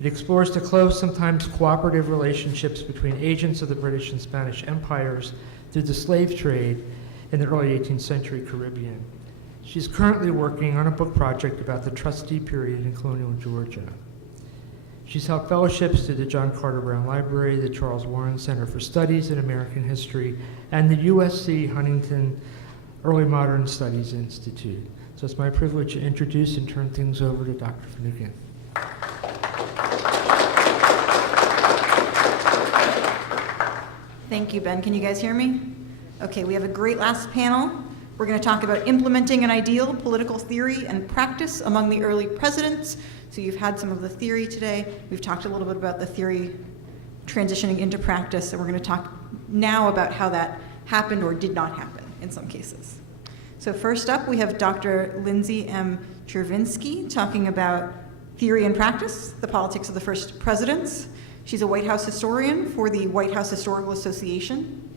It explores the close, sometimes cooperative relationships between agents of the British and Spanish empires through the slave trade in the early 18th century Caribbean. She's currently working on a book project about the trustee period in colonial Georgia. She's held fellowships through the John Carter Brown Library, the Charles Warren Center for Studies in American History, and the USC Huntington Early Modern Studies Institute. So it's my privilege to introduce and turn things over to Dr. Finucane. Thank you, Ben. Can you guys hear me? Okay, we have a great last panel. We're going to talk about implementing an ideal political theory and practice among the early presidents. So you've had some of the theory today. We've talked a little bit about the theory transitioning into practice, and we're going to talk now about how that happened or did not happen in some cases. So first up, we have Dr. Lindsay M. Chervinsky talking about theory and practice, the politics of the first presidents. She's a White House historian for the White House Historical Association.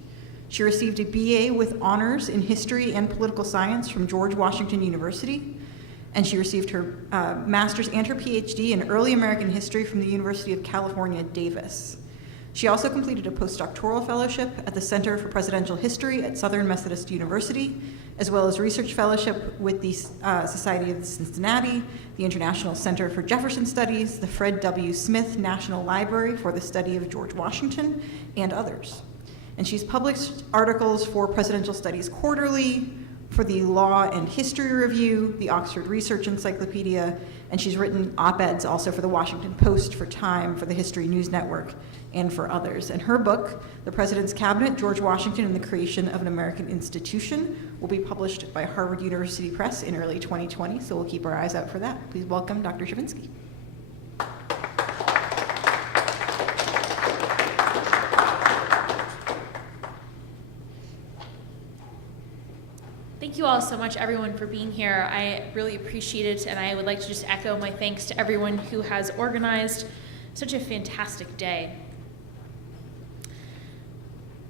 She received a BA with honors in history and political science from George Washington University, and she received her master's and her PhD in early American history from the University of California, Davis. She also completed a postdoctoral fellowship at the Center for Presidential History at Southern Methodist University, as well as research fellowship with the Society of Cincinnati, the International Center for Jefferson Studies, the Fred W. Smith National Library for the Study of George Washington, and others. And she's published articles for Presidential Studies Quarterly, for the Law and History Review, the Oxford Research Encyclopedia, and she's written op-eds also for the Washington Post, for Time, for the History News Network, and for others. And her book, The President's Cabinet, George Washington and the Creation of an American Institution, will be published by Harvard University Press in early 2020, so we'll keep our eyes out for that. Please welcome Dr. Chervinsky. Thank you all so much, everyone, for being here. I really appreciate it, and I would like to just echo my thanks to everyone who has organized such a fantastic day.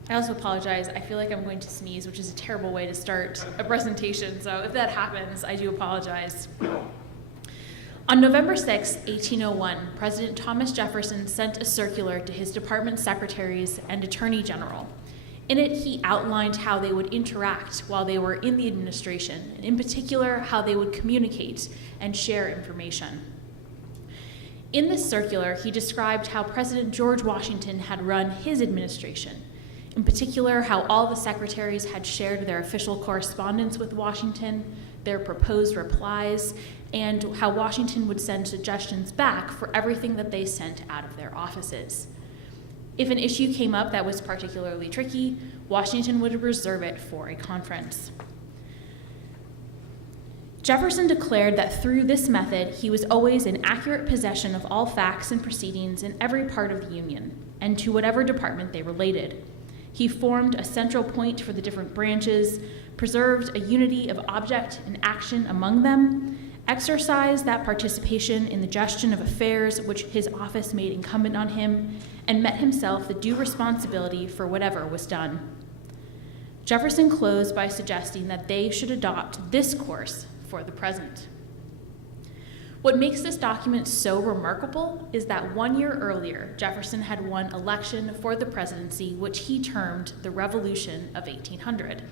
I also apologize. I feel like I'm going to sneeze, which is a terrible way to start a presentation, so if that happens, I do apologize. On November 6, 1801, President Thomas Jefferson sent a circular to his department secretaries and attorney general. In it, he outlined how they would interact while they were in the administration, and in particular, how they would communicate and share information. In this circular, he described how President George Washington had run his administration, in particular, how all the secretaries had shared their official correspondence with Washington, their proposed replies, and how Washington would send suggestions back for everything that they sent out of their offices. If an issue came up that was particularly tricky, Washington would reserve it for a conference. Jefferson declared that through this method, he was always in accurate possession of all facts and proceedings in every part of the Union, and to whatever department they related. He formed a central point for the different branches, preserved a unity of object and action among them, exercised that participation in the gestion of affairs which his office made incumbent on him, and met himself the due responsibility for whatever was done. Jefferson closed by suggesting that they should adopt this course for the present. What makes this document so remarkable is that 1 year earlier, Jefferson had won election for the presidency, which he termed the Revolution of 1800.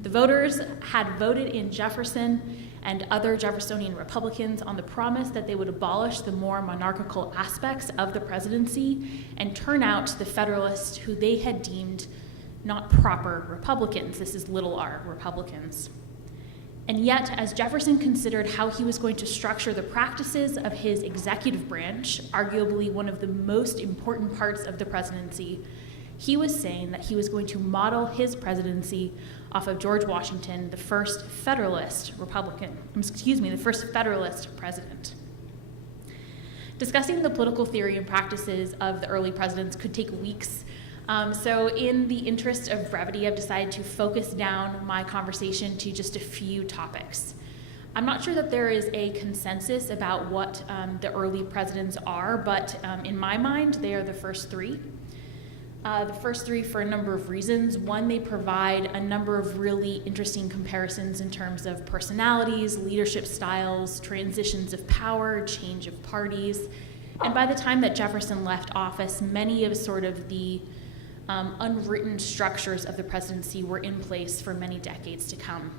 The voters had voted in Jefferson and other Jeffersonian Republicans on the promise that they would abolish the more monarchical aspects of the presidency and turn out the Federalists who they had deemed not proper Republicans. This is little r, Republicans. And yet, as Jefferson considered how he was going to structure the practices of his executive branch, arguably one of the most important parts of the presidency, he was saying that he was going to model his presidency off of George Washington, the first Federalist president. Discussing the political theory and practices of the early presidents could take weeks. So in the interest of brevity, I've decided to focus down my conversation to just a few topics. I'm not sure that there is a consensus about what the early presidents are, but in my mind, they are the first three. The first three for a number of reasons. One, they provide a number of really interesting comparisons in terms of personalities, leadership styles, transitions of power, change of parties. And by the time that Jefferson left office, many of sort of the unwritten structures of the presidency were in place for many decades to come.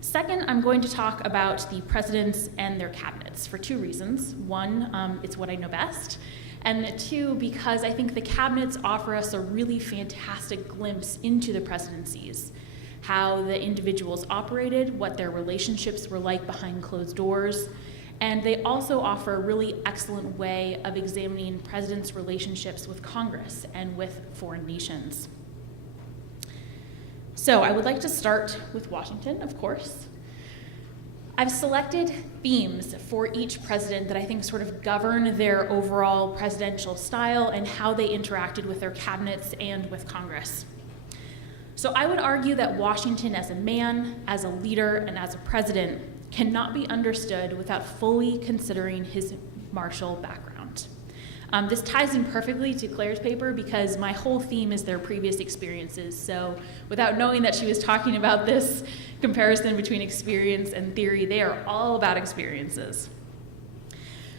Second, I'm going to talk about the presidents and their cabinets for two reasons. One, it's what I know best. And two, because I think the cabinets offer us a really fantastic glimpse into the presidencies, how the individuals operated, what their relationships were like behind closed doors, and they also offer a really excellent way of examining presidents' relationships with Congress and with foreign nations. So I would like to start with Washington, of course. I've selected themes for each president that I think sort of govern their overall presidential style and how they interacted with their cabinets and with Congress. So I would argue that Washington as a man, as a leader, and as a president cannot be understood without fully considering his martial background. This ties in perfectly to Claire's paper because my whole theme is their previous experiences. So without knowing that she was talking about this comparison between experience and theory, they are all about experiences.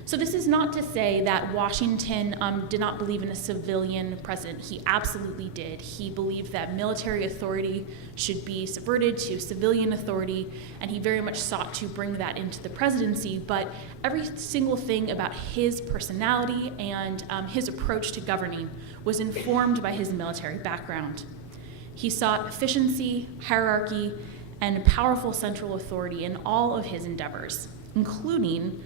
So this is not to say that Washington did not believe in a civilian president. He absolutely did. He believed that military authority should be subverted to civilian authority, and he very much sought to bring that into the presidency, but every single thing about his personality and his approach to governing was informed by his military background. He sought efficiency, hierarchy, and powerful central authority in all of his endeavors, including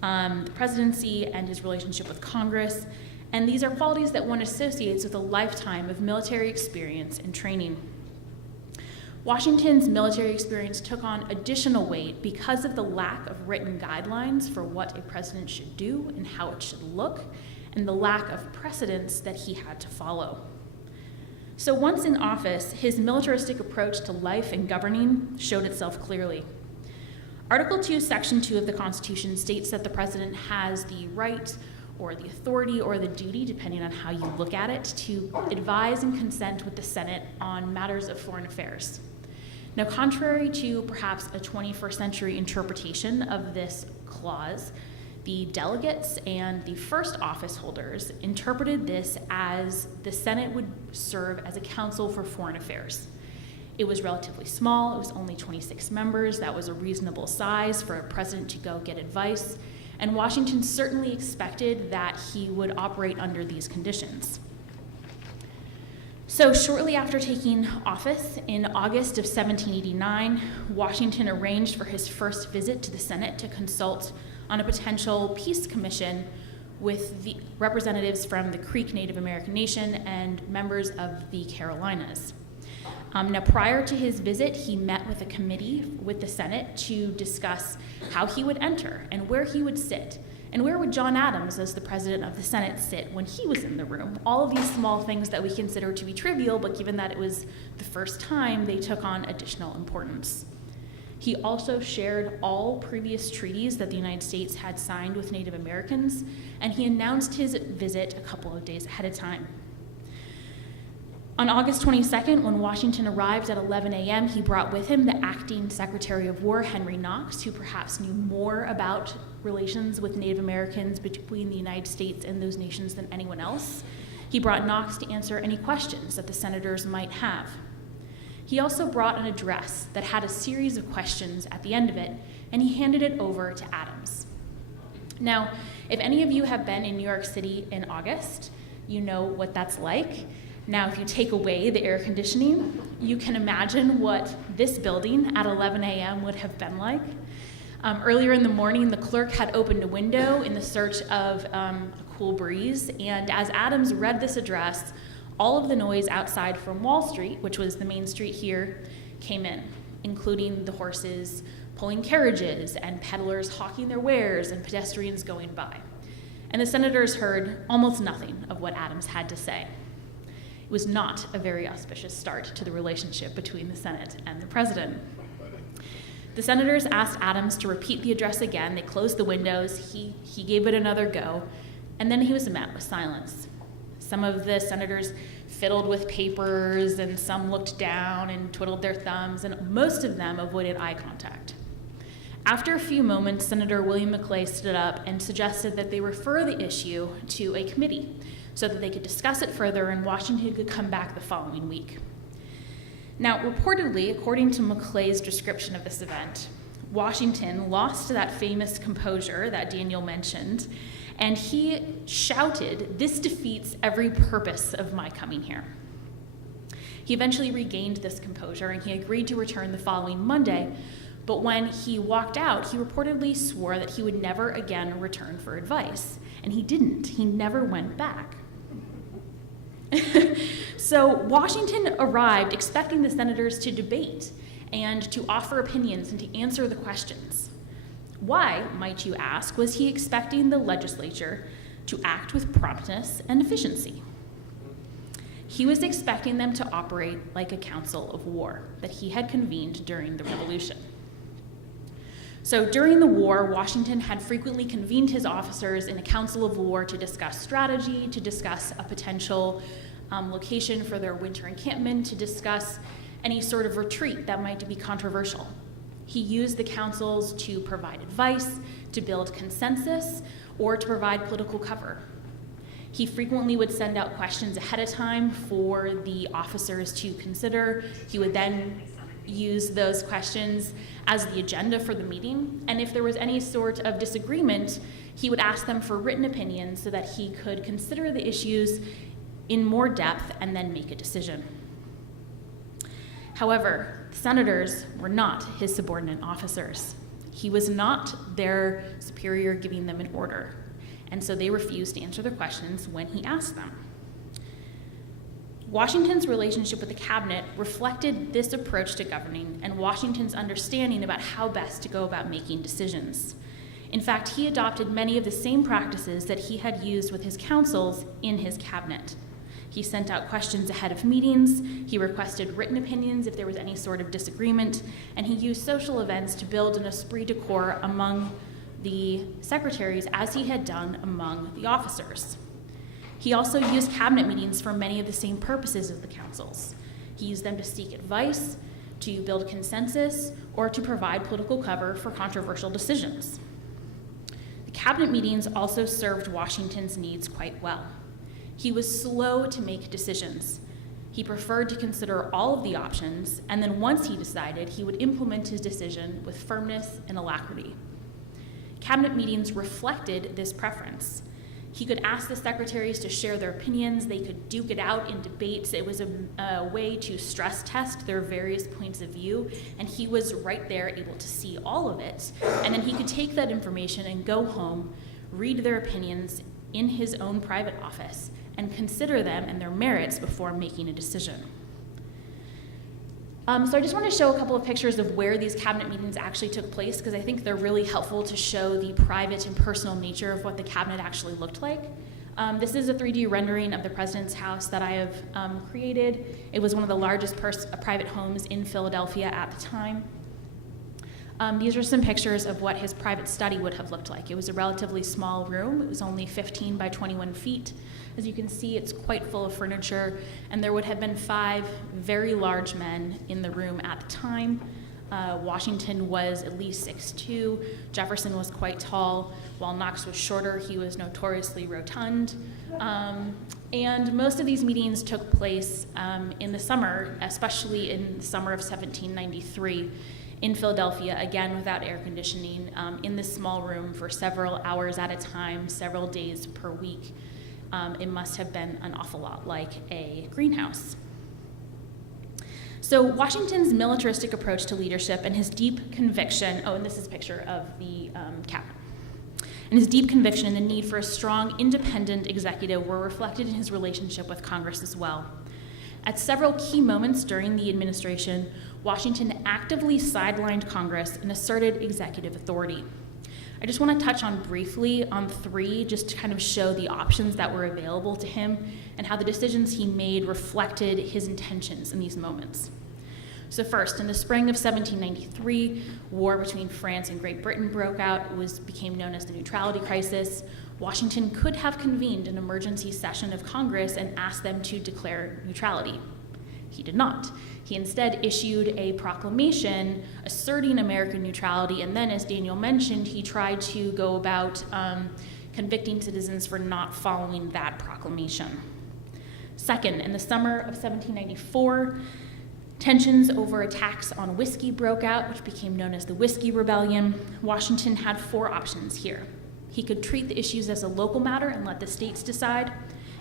the presidency and his relationship with Congress, and these are qualities that one associates with a lifetime of military experience and training. Washington's military experience took on additional weight because of the lack of written guidelines for what a president should do and how it should look, and the lack of precedents that he had to follow. So once in office, his militaristic approach to life and governing showed itself clearly. Article 2, Section 2 of the Constitution states that the president has the right or the authority or the duty, depending on how you look at it, to advise and consent with the Senate on matters of foreign affairs. Now, contrary to perhaps a 21st century interpretation of this clause, the delegates and the first office holders interpreted this as the Senate would serve as a council for foreign affairs. It was relatively small. It was only 26 members. That was a reasonable size for a president to go get advice. And Washington certainly expected that he would operate under these conditions. So shortly after taking office in August of 1789, Washington arranged for his first visit to the Senate to consult on a potential peace commission with the representatives from the Creek Native American Nation and members of the Carolinas. Now, prior to his visit, he met with a committee with the Senate to discuss how he would enter and where he would sit, and where would John Adams, as the president of the Senate, sit when he was in the room. All of these small things that we consider to be trivial, but given that it was the first time, they took on additional importance. He also shared all previous treaties that the United States had signed with Native Americans, and he announced his visit a couple of days ahead of time. On August 22nd, when Washington arrived at 11 a.m., he brought with him the acting Secretary of War, Henry Knox, who perhaps knew more about relations with Native Americans between the United States and those nations than anyone else. He brought Knox to answer any questions that the senators might have. He also brought an address that had a series of questions at the end of it, and he handed it over to Adams. Now, if any of you have been in New York City in August, you know what that's like. Now, if you take away the air conditioning, you can imagine what this building at 11 a.m. would have been like. Earlier in the morning, the clerk had opened a window in the search of a cool breeze, and as Adams read this address, all of the noise outside from Wall Street, which was the main street here, came in, including the horses pulling carriages and peddlers hawking their wares and pedestrians going by. And the senators heard almost nothing of what Adams had to say. It was not a very auspicious start to the relationship between the Senate and the president. The senators asked Adams to repeat the address again. They closed the windows. He gave it another go, and then he was met with silence. Some of the senators fiddled with papers, and some looked down and twiddled their thumbs, and most of them avoided eye contact. After a few moments, Senator William Maclay stood up and suggested that they refer the issue to a committee so that they could discuss it further and Washington could come back the following week. Now, reportedly, according to Maclay's description of this event, Washington lost that famous composure that Daniel mentioned, and he shouted, "This defeats every purpose of my coming here." He eventually regained this composure and he agreed to return the following Monday, but when he walked out, he reportedly swore that he would never again return for advice, and he didn't. He never went back. So Washington arrived expecting the senators to debate and to offer opinions and to answer the questions. Why, might you ask, was he expecting the legislature to act with promptness and efficiency? He was expecting them to operate like a council of war that he had convened during the Revolution. So during the war, Washington had frequently convened his officers in a council of war to discuss strategy, to discuss a potential location for their winter encampment, to discuss any sort of retreat that might be controversial. He used the councils to provide advice, to build consensus, or to provide political cover. He frequently would send out questions ahead of time for the officers to consider. He would then use those questions as the agenda for the meeting, and if there was any sort of disagreement, he would ask them for written opinions so that he could consider the issues in more depth and then make a decision. However, senators were not his subordinate officers. He was not their superior giving them an order, and so they refused to answer their questions when he asked them. Washington's relationship with the cabinet reflected this approach to governing and Washington's understanding about how best to go about making decisions. In fact, he adopted many of the same practices that he had used with his councils in his cabinet. He sent out questions ahead of meetings, he requested written opinions if there was any sort of disagreement, and he used social events to build an esprit de corps among the secretaries as he had done among the officers. He also used cabinet meetings for many of the same purposes as the councils. He used them to seek advice, to build consensus, or to provide political cover for controversial decisions. The cabinet meetings also served Washington's needs quite well. He was slow to make decisions. He preferred to consider all of the options, and then once he decided, he would implement his decision with firmness and alacrity. Cabinet meetings reflected this preference. He could ask the secretaries to share their opinions, they could duke it out in debates. It was a way to stress test their various points of view, and he was right there able to see all of it. And then he could take that information and go home, read their opinions in his own private office, and consider them and their merits before making a decision. So I just want to show a couple of pictures of where these cabinet meetings actually took place, because I think they're really helpful to show the private and personal nature of what the cabinet actually looked like. This is a 3D rendering of the president's house that I have created. It was one of the largest private homes in Philadelphia at the time. These are some pictures of what his private study would have looked like. It was a relatively small room. It was only 15 by 21 feet. As you can see, it's quite full of furniture, and there would have been 5 very large men in the room at the time. Washington was at least 6'2". Jefferson was quite tall. While Knox was shorter, he was notoriously rotund. And most of these meetings took place in the summer, especially in the summer of 1793. In Philadelphia, again without air conditioning, in this small room for several hours at a time, several days per week. It must have been an awful lot like a greenhouse. So Washington's militaristic approach to leadership and his deep conviction, and this is a picture of the cabinet, and his deep conviction and the need for a strong, independent executive were reflected in his relationship with Congress as well. At several key moments during the administration, Washington actively sidelined Congress and asserted executive authority. I just want to touch on briefly on 3, just to kind of show the options that were available to him and how the decisions he made reflected his intentions in these moments. So first, in the spring of 1793, war between France and Great Britain broke out. It became known as the Neutrality Crisis. Washington could have convened an emergency session of Congress and asked them to declare neutrality. He did not. He instead issued a proclamation asserting American neutrality, and then, as Daniel mentioned, he tried to go about convicting citizens for not following that proclamation. Second, in the summer of 1794, tensions over attacks on whiskey broke out, which became known as the Whiskey Rebellion. Washington had 4 options here. He could treat the issues as a local matter and let the states decide.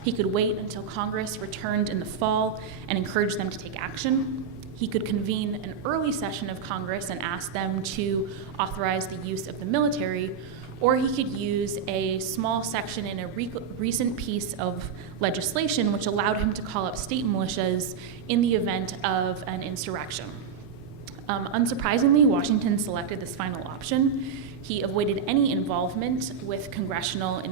He could wait until Congress returned in the fall and encourage them to take action. He could convene an early session of Congress and ask them to authorize the use of the military, or he could use a small section in a recent piece of legislation which allowed him to call up state militias in the event of an insurrection. Unsurprisingly, Washington selected this final option. He avoided any involvement with congressional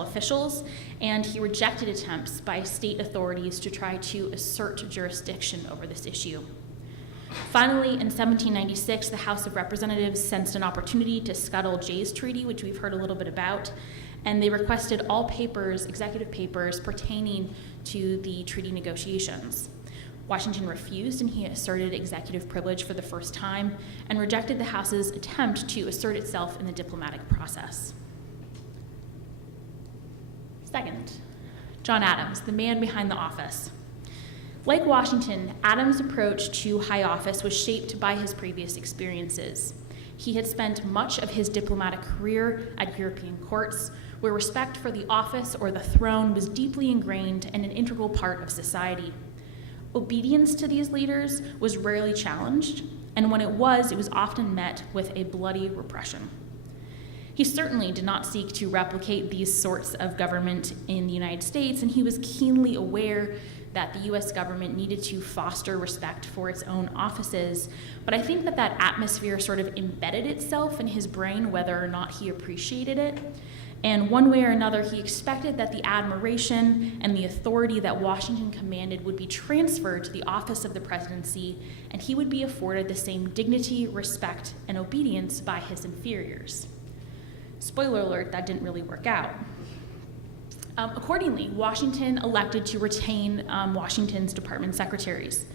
officials, and he rejected attempts by state authorities to try to assert jurisdiction over this issue. Finally, in 1796, the House of Representatives sensed an opportunity to scuttle Jay's Treaty, which we've heard a little bit about, and they requested all papers, executive papers, pertaining to the treaty negotiations. Washington refused, and he asserted executive privilege for the first time and rejected the House's attempt to assert itself in the diplomatic process. Second, John Adams, the man behind the office. Like Washington, Adams' approach to high office was shaped by his previous experiences. He had spent much of his diplomatic career at European courts, where respect for the office or the throne was deeply ingrained and an integral part of society. Obedience to these leaders was rarely challenged, and when it was often met with a bloody repression. He certainly did not seek to replicate these sorts of government in the United States, and he was keenly aware that the US government needed to foster respect for its own offices. But I think that atmosphere sort of embedded itself in his brain, whether or not he appreciated it. And one way or another, he expected that the admiration and the authority that Washington commanded would be transferred to the office of the presidency, and he would be afforded the same dignity, respect, and obedience by his inferiors. Spoiler alert, that didn't really work out. Accordingly, Washington elected to retain Washington's department secretaries,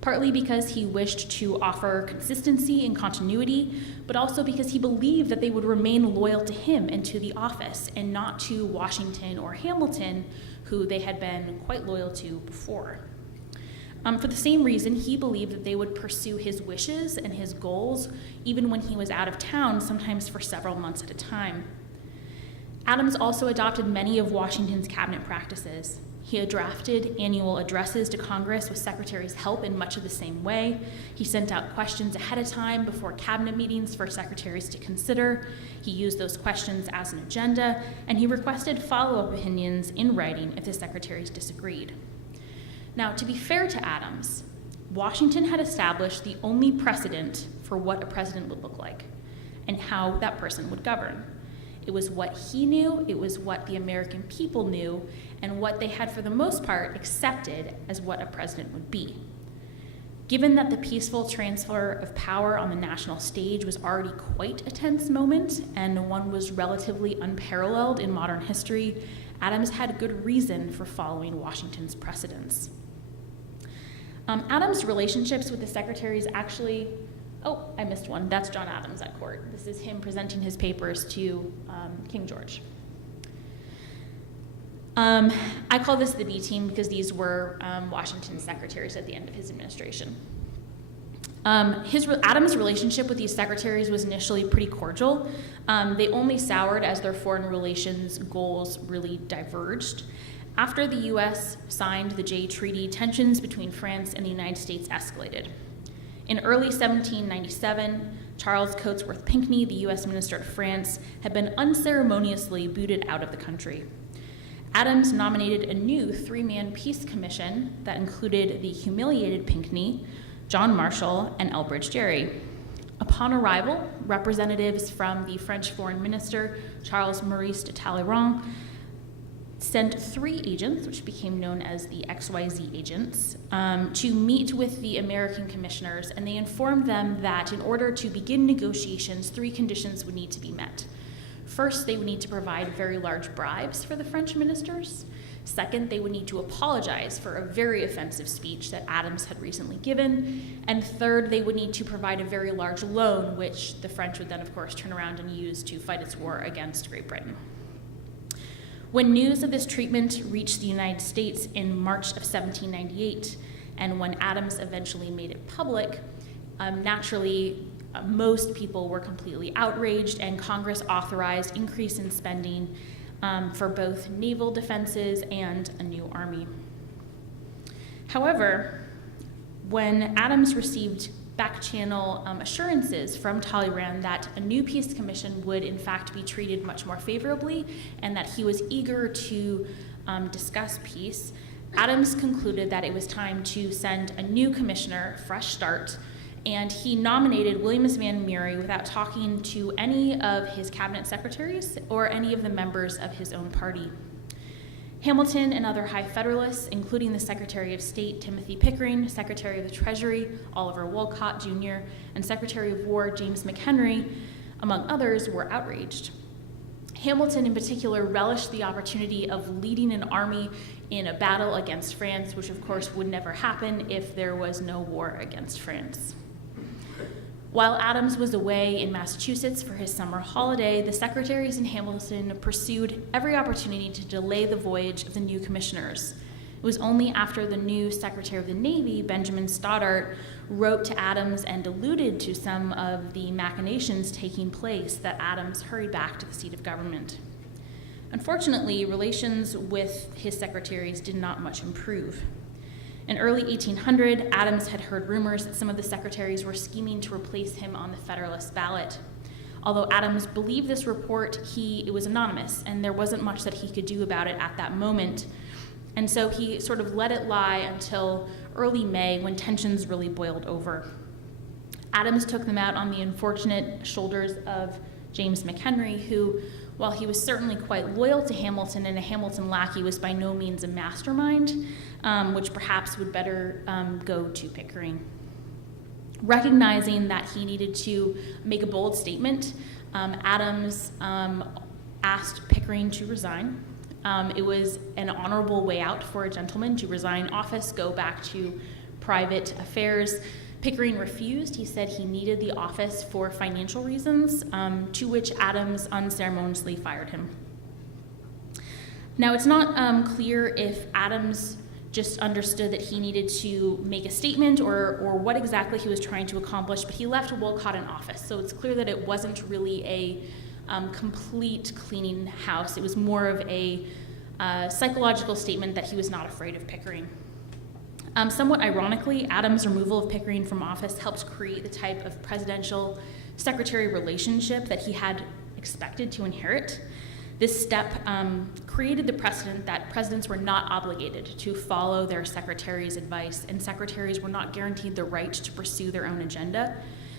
partly because he wished to offer consistency and continuity, but also because he believed that they would remain loyal to him and to the office, and not to Washington or Hamilton, who they had been quite loyal to before. For the same reason, he believed that they would pursue his wishes and his goals even when he was out of town, sometimes for several months at a time. Adams also adopted many of Washington's cabinet practices. He had drafted annual addresses to Congress with secretaries' help in much of the same way. He sent out questions ahead of time before cabinet meetings for secretaries to consider. He used those questions as an agenda, and he requested follow-up opinions in writing if the secretaries disagreed. Now, to be fair to Adams, Washington had established the only precedent for what a president would look like and how that person would govern. It was what he knew, it was what the American people knew, and what they had, for the most part, accepted as what a president would be. Given that the peaceful transfer of power on the national stage was already quite a tense moment, and one was relatively unparalleled in modern history, Adams had good reason for following Washington's precedents. Adams' relationships with the secretaries actually, oh, I missed one. That's John Adams at court. This is him presenting his papers to King George. I call this the B team because these were Washington's secretaries at the end of his administration. Adams' relationship with these secretaries was initially pretty cordial. They only soured as their foreign relations goals really diverged. After the U.S. signed the Jay Treaty, tensions between France and the United States escalated. In early 1797, Charles Cotesworth Pinckney, the U.S. Minister of France, had been unceremoniously booted out of the country. Adams nominated a new 3-man peace commission that included the humiliated Pinckney, John Marshall, and Elbridge Gerry. Upon arrival, representatives from the French Foreign Minister, Charles Maurice de Talleyrand, sent 3 agents, which became known as the XYZ agents, to meet with the American commissioners, and they informed them that in order to begin negotiations, 3 conditions would need to be met. First, they would need to provide very large bribes for the French ministers. Second, they would need to apologize for a very offensive speech that Adams had recently given. And third, they would need to provide a very large loan, which the French would then, of course, turn around and use to fight its war against Great Britain. When news of this treatment reached the United States in March of 1798, and when Adams eventually made it public, naturally, most people were completely outraged, and Congress authorized increase in spending for both naval defenses and a new army. However, when Adams received back-channel assurances from Talleyrand that a new peace commission would in fact be treated much more favorably and that he was eager to discuss peace, Adams concluded that it was time to send a new commissioner, fresh start, and he nominated William Van Murray without talking to any of his cabinet secretaries or any of the members of his own party. Hamilton and other high Federalists, including the Secretary of State Timothy Pickering, Secretary of the Treasury Oliver Wolcott Jr., and Secretary of War James McHenry, among others, were outraged. Hamilton in particular relished the opportunity of leading an army in a battle against France, which of course would never happen if there was no war against France. While Adams was away in Massachusetts for his summer holiday, the secretaries in Hamilton pursued every opportunity to delay the voyage of the new commissioners. It was only after the new Secretary of the Navy, Benjamin Stoddart, wrote to Adams and alluded to some of the machinations taking place that Adams hurried back to the seat of government. Unfortunately, relations with his secretaries did not much improve. In early 1800, Adams had heard rumors that some of the secretaries were scheming to replace him on the Federalist ballot. Although Adams believed this report, it was anonymous, and there wasn't much that he could do about it at that moment. And so he sort of let it lie until early May, when tensions really boiled over. Adams took them out on the unfortunate shoulders of James McHenry, who, while he was certainly quite loyal to Hamilton and a Hamilton lackey, was by no means a mastermind, which perhaps would better go to Pickering. Recognizing that he needed to make a bold statement, Adams asked Pickering to resign. It was an honorable way out for a gentleman to resign office, go back to private affairs. Pickering refused. He said he needed the office for financial reasons, to which Adams unceremoniously fired him. Now, it's not clear if Adams just understood that he needed to make a statement or what exactly he was trying to accomplish, but he left Wolcott in office. So it's clear that it wasn't really a complete cleaning house. It was more of a psychological statement that he was not afraid of Pickering. Somewhat ironically, Adams' removal of Pickering from office helped create the type of presidential-secretary relationship that he had expected to inherit. This step created the precedent that presidents were not obligated to follow their secretary's advice, and secretaries were not guaranteed the right to pursue their own agenda.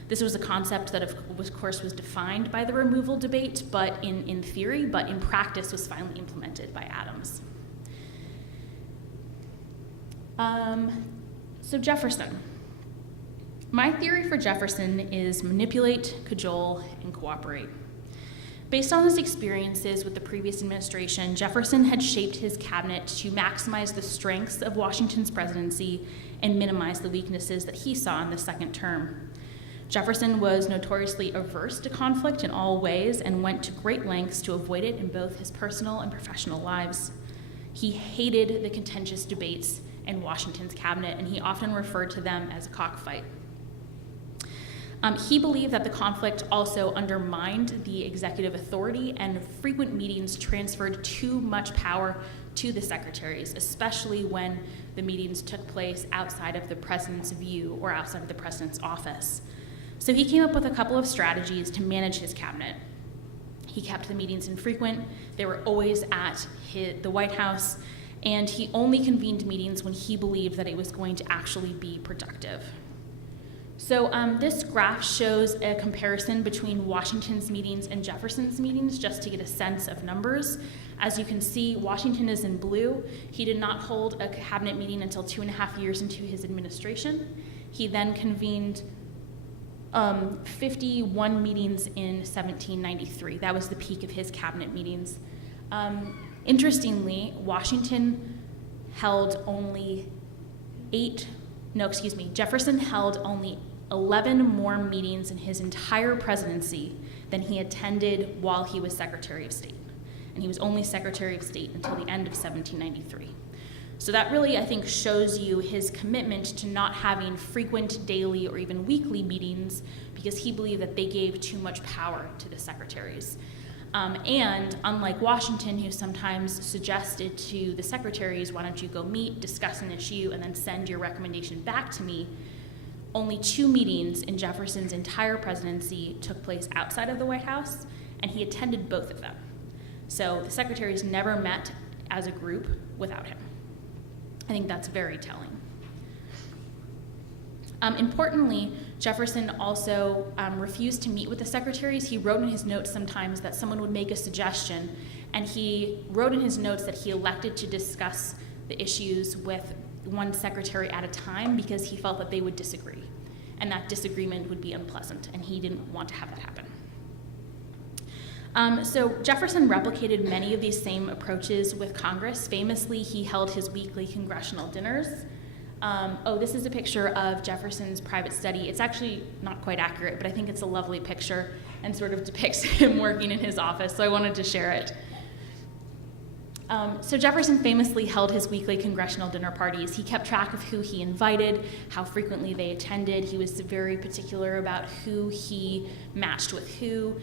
This was a concept that, of course, was defined by the removal debate, but in theory, but in practice was finally implemented by Adams. So Jefferson. My theory for Jefferson is manipulate, cajole, and cooperate. Based on his experiences with the previous administration, Jefferson had shaped his cabinet to maximize the strengths of Washington's presidency and minimize the weaknesses that he saw in the second term. Jefferson was notoriously averse to conflict in all ways and went to great lengths to avoid it in both his personal and professional lives. He hated the contentious debates in Washington's cabinet, and he often referred to them as a cockfight. He believed that the conflict also undermined the executive authority, and frequent meetings transferred too much power to the secretaries, especially when the meetings took place outside of the president's view or outside of the president's office. So he came up with a couple of strategies to manage his cabinet. He kept the meetings infrequent. They were always at the White House, and he only convened meetings when he believed that it was going to actually be productive. So this graph shows a comparison between Washington's meetings and Jefferson's meetings, just to get a sense of numbers. As you can see, Washington is in blue. He did not hold a cabinet meeting until 2.5 years into his administration. He then convened 51 meetings in 1793. That was the peak of his cabinet meetings. Interestingly, Jefferson held only 11 more meetings in his entire presidency than he attended while he was Secretary of State. And he was only Secretary of State until the end of 1793. So that really, I think, shows you his commitment to not having frequent daily or even weekly meetings because he believed that they gave too much power to the secretaries. And unlike Washington, who sometimes suggested to the secretaries, why don't you go meet, discuss an issue, and then send your recommendation back to me, only 2 meetings in Jefferson's entire presidency took place outside of the White House, and he attended both of them. So the secretaries never met as a group without him. I think that's very telling. Importantly, Jefferson also refused to meet with the secretaries. He wrote in his notes sometimes that someone would make a suggestion, and he wrote in his notes that he elected to discuss the issues with one secretary at a time because he felt that they would disagree, and that disagreement would be unpleasant, and he didn't want to have that happen. So Jefferson replicated many of these same approaches with Congress. Famously, he held his weekly congressional dinners. This is a picture of Jefferson's private study. It's actually not quite accurate, but I think it's a lovely picture and sort of depicts him working in his office, so I wanted to share it. So Jefferson famously held his weekly congressional dinner parties. He kept track of who he invited, how frequently they attended. He was very particular about who he matched with who.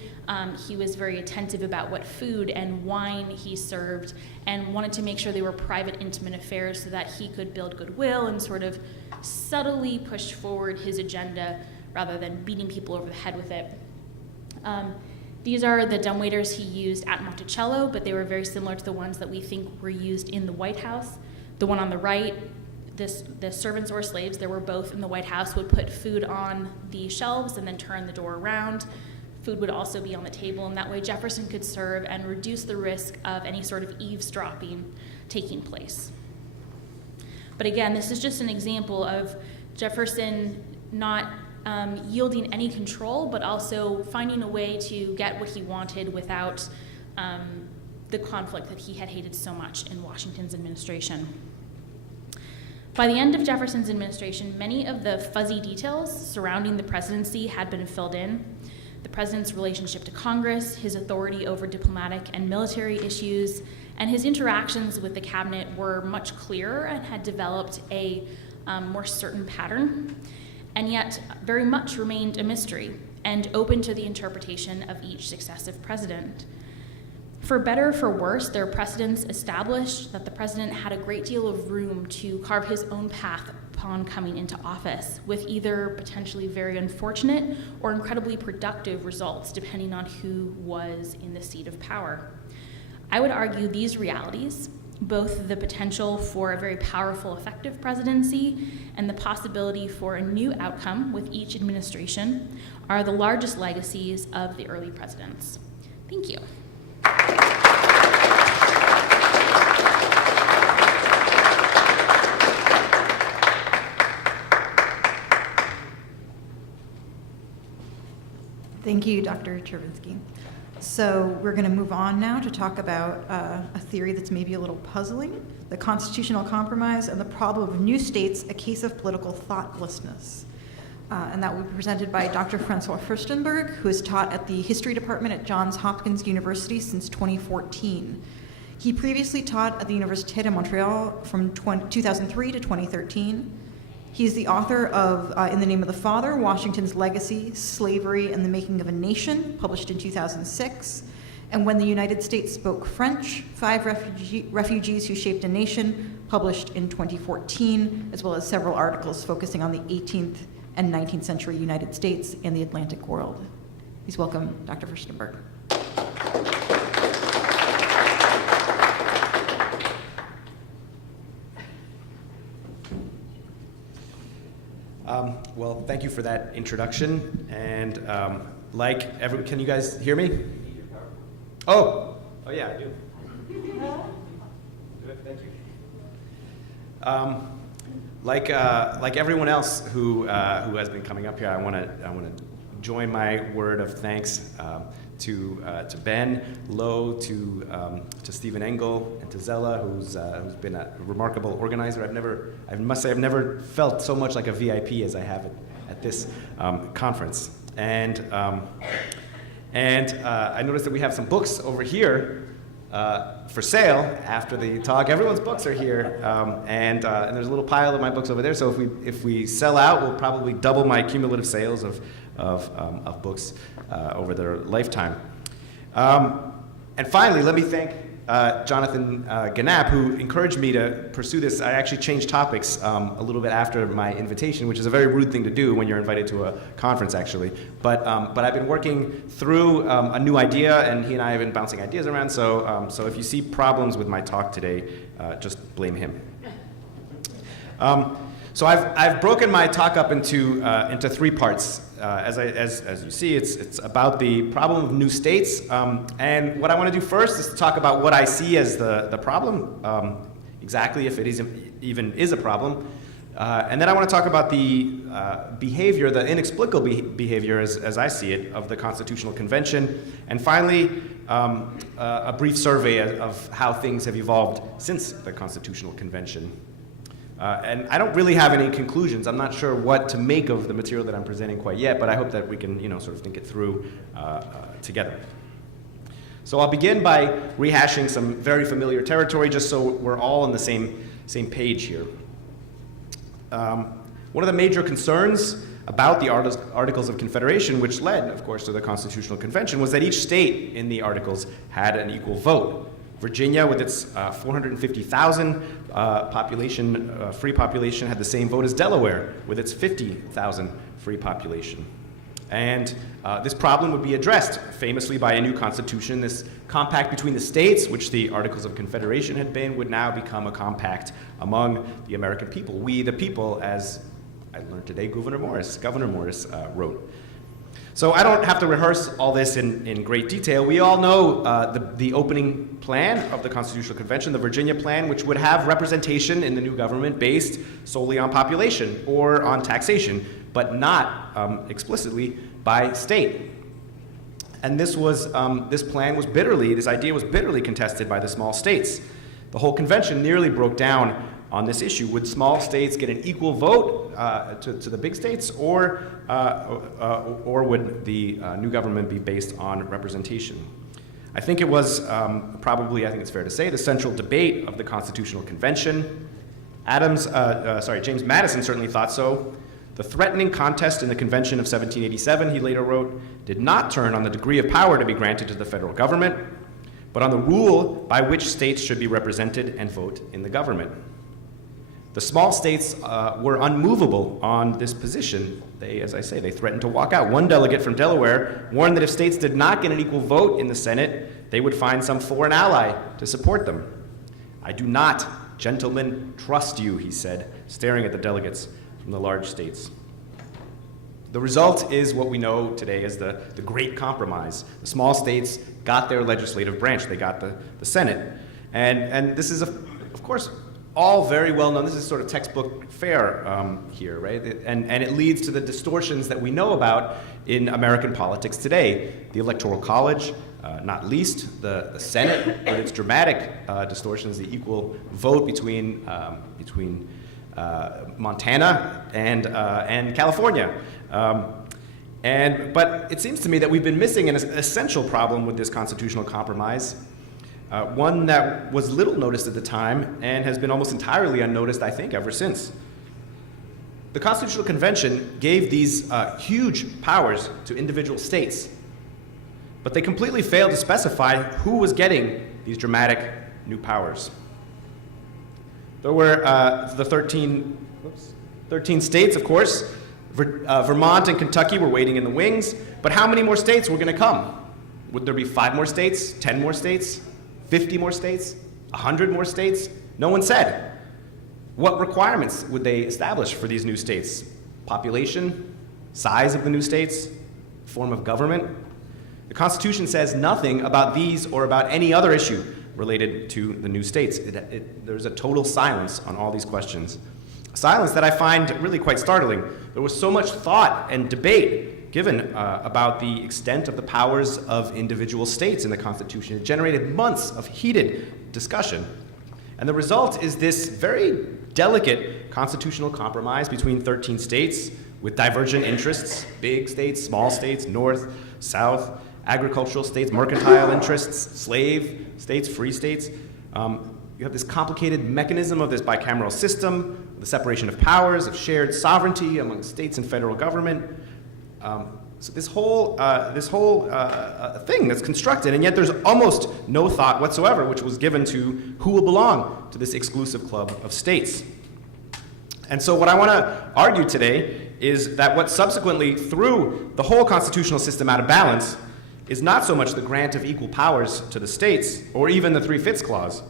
He was very attentive about what food and wine he served and wanted to make sure they were private, intimate affairs so that he could build goodwill and sort of subtly push forward his agenda rather than beating people over the head with it. These are the dumbwaiters he used at Monticello, but they were very similar to the ones that we think were used in the White House. The one on the right, the servants or slaves, there were both in the White House, would put food on the shelves and then turn the door around. Food would also be on the table, and that way Jefferson could serve and reduce the risk of any sort of eavesdropping taking place. But again, this is just an example of Jefferson not yielding any control, but also finding a way to get what he wanted without the conflict that he had hated so much in Washington's administration. By the end of Jefferson's administration, many of the fuzzy details surrounding the presidency had been filled in. The president's relationship to Congress, his authority over diplomatic and military issues, and his interactions with the cabinet were much clearer and had developed a more certain pattern, and yet very much remained a mystery and open to the interpretation of each successive president. For better or for worse, their precedents established that the president had a great deal of room to carve his own path upon coming into office, with either potentially very unfortunate or incredibly productive results, depending on who was in the seat of power. I would argue these realities, both the potential for a very powerful, effective presidency and the possibility for a new outcome with each administration, are the largest legacies of the early presidents. Thank you. Thank you, Dr. Chervinsky. So we're going to move on now to talk about a theory that's maybe a little puzzling, the constitutional compromise and the problem of new states, a case of political thoughtlessness. And that will be presented by Dr. Francois Furstenberg, who has taught at the History Department at Johns Hopkins University since 2014. He previously taught at the Université de Montréal from 2003 to 2013. He is the author of In the Name of the Father, Washington's Legacy, Slavery, and the Making of a Nation, published in 2006, and When the United States Spoke French, 5 Refugees Who Shaped a Nation, published in 2014, as well as several articles focusing on the 18th and 19th century United States and the Atlantic world. Please welcome Dr. Furstenberg. Well, thank you for that introduction. And can you guys hear me? Oh yeah, I do. Good, thank you. Like everyone else who has been coming up here, I want to join my word of thanks to Ben, Lo, to Stephen Engel, and to Zella, who's been a remarkable organizer. I must say, I've never felt so much like a VIP as I have at this conference. And I noticed that we have some books over here for sale after the talk. Everyone's books are here, and there's a little pile of my books over there. So if we sell out, we'll probably double my cumulative sales of books over their lifetime. And finally, let me thank Jonathan Ganap, who encouraged me to pursue this. I actually changed topics a little bit after my invitation, which is a very rude thing to do when you're invited to a conference, actually. But I've been working through a new idea, and he and I have been bouncing ideas around. So if you see problems with my talk today, just blame him. So I've broken my talk up into three parts. As you see, it's about the problem of new states, and what I want to do first is to talk about what I see as the problem, exactly if it even is a problem, and then I want to talk about the behavior, the inexplicable behavior as I see it, of the Constitutional Convention, and finally a brief survey of how things have evolved since the Constitutional Convention. And I don't really have any conclusions. I'm not sure what to make of the material that I'm presenting quite yet, but I hope that we can, sort of think it through together. So I'll begin by rehashing some very familiar territory, just so we're all on the same page here. One of the major concerns about the Articles of Confederation, which led, of course, to the Constitutional Convention, was that each state in the Articles had an equal vote. Virginia, with its 450,000 free population, had the same vote as Delaware, with its 50,000 free population. And this problem would be addressed famously by a new constitution. This compact between the states, which the Articles of Confederation had been, would now become a compact among the American people. We, the people, as I learned today, Governor Morris wrote. So I don't have to rehearse all this in great detail. We all know the opening plan of the Constitutional Convention, the Virginia Plan, which would have representation in the new government based solely on population or on taxation, but not explicitly by state. And this idea was bitterly contested by the small states. The whole convention nearly broke down on this issue. Would small states get an equal vote to the big states, or would the new government be based on representation? I think it was probably, I think it's fair to say, the central debate of the Constitutional Convention. James Madison certainly thought so. The threatening contest in the Convention of 1787, he later wrote, did not turn on the degree of power to be granted to the federal government, but on the rule by which states should be represented and vote in the government. The small states were unmovable on this position. They, as I say, they threatened to walk out. One delegate from Delaware warned that if states did not get an equal vote in the Senate, they would find some foreign ally to support them. I do not, gentlemen, trust you, he said, staring at the delegates from the large states. The result is what we know today as the Great Compromise. The small states got their legislative branch. They got the Senate. And this is, of course, all very well known. This is sort of textbook fare here, right? And it leads to the distortions that we know about in American politics today. The Electoral College, not least, the Senate, with its dramatic distortions, the equal vote between Montana and California. But it seems to me that we've been missing an essential problem with this constitutional compromise. One that was little noticed at the time and has been almost entirely unnoticed, I think, ever since. The Constitutional Convention gave these huge powers to individual states, but they completely failed to specify who was getting these dramatic new powers. There were the 13 states, of course. Vermont and Kentucky were waiting in the wings, but how many more states were going to come? Would there be 5 more states, 10 more states, 50 more states, 100 more states? No one said. What requirements would they establish for these new states? Population, size of the new states, form of government? The Constitution says nothing about these or about any other issue related to the new states. There's a total silence on all these questions. A silence that I find really quite startling. There was so much thought and debate given about the extent of the powers of individual states in the Constitution. It generated months of heated discussion. And the result is this very delicate constitutional compromise between 13 states with divergent interests, big states, small states, north, south, agricultural states, mercantile interests, slave states, free states. You have this complicated mechanism of this bicameral system, the separation of powers, of shared sovereignty among states and federal government. So this whole thing that's constructed, and yet there's almost no thought whatsoever which was given to who will belong to this exclusive club of states. And so what I want to argue today is that what subsequently threw the whole constitutional system out of balance is not so much the grant of equal powers to the states, or even the Three-Fifths Clause.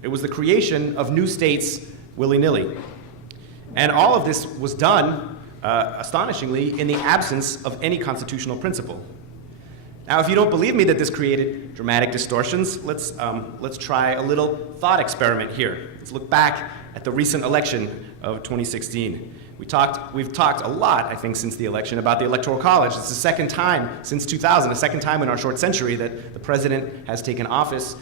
It was the creation of new states willy-nilly. And all of this was done, astonishingly, in the absence of any constitutional principle. Now, if you don't believe me that this created dramatic distortions, let's try a little thought experiment here. Let's look back at the recent election of 2016. We've talked a lot, I think, since the election about the Electoral College. It's the second time since 2000, the second time in our short century that the president has taken office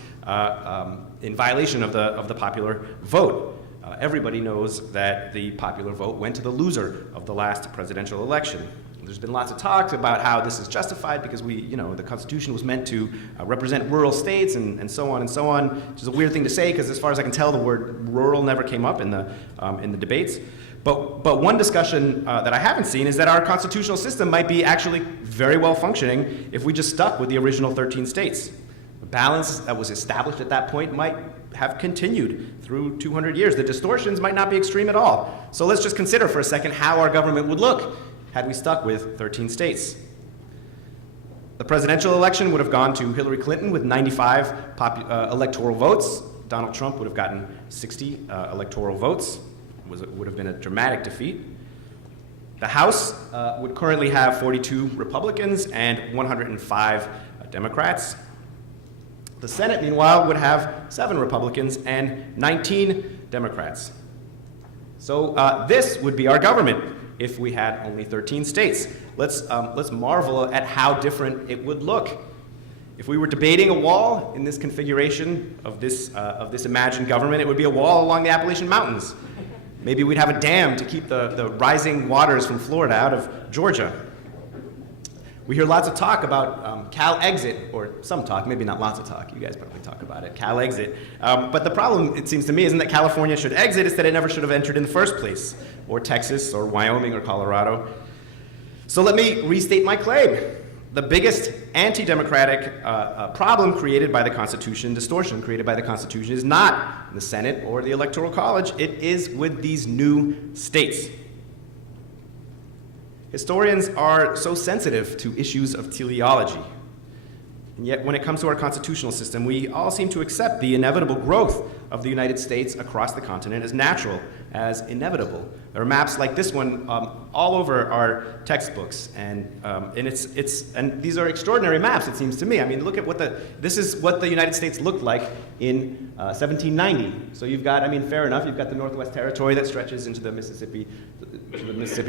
in violation of the popular vote. Everybody knows that the popular vote went to the loser of the last presidential election. There's been lots of talk about how this is justified because the Constitution was meant to represent rural states and so on, which is a weird thing to say because as far as I can tell, the word rural never came up in the debates. But one discussion that I haven't seen is that our constitutional system might be actually very well functioning if we just stuck with the original 13 states. The balance that was established at that point might have continued through 200 years. The distortions might not be extreme at all. So let's just consider for a second how our government would look had we stuck with 13 states. The presidential election would have gone to Hillary Clinton with 95 electoral votes. Donald Trump would have gotten 60 electoral votes. It would have been a dramatic defeat. The House would currently have 42 Republicans and 105 Democrats. The Senate, meanwhile, would have 7 Republicans and 19 Democrats. So this would be our government if we had only 13 states. Let's marvel at how different it would look. If we were debating a wall in this configuration of this imagined government, it would be a wall along the Appalachian Mountains. Maybe we'd have a dam to keep the rising waters from Florida out of Georgia. We hear lots of talk about Cal exit, or some talk, maybe not lots of talk. You guys probably talk about it, Cal exit. But the problem, it seems to me, isn't that California should exit, it's that it never should have entered in the first place, or Texas, or Wyoming, or Colorado. So let me restate my claim. The biggest anti-democratic problem created by the Constitution, distortion created by the Constitution, is not the Senate or the Electoral College. It is with these new states. Historians are so sensitive to issues of teleology. And yet, when it comes to our constitutional system, we all seem to accept the inevitable growth of the United States across the continent as natural, as inevitable. There are maps like this one all over our textbooks, and these are extraordinary maps. It seems to me. I mean, look at this is what the United States looked like in 1790. So you've got, fair enough. You've got the Northwest Territory that stretches into the Mississippi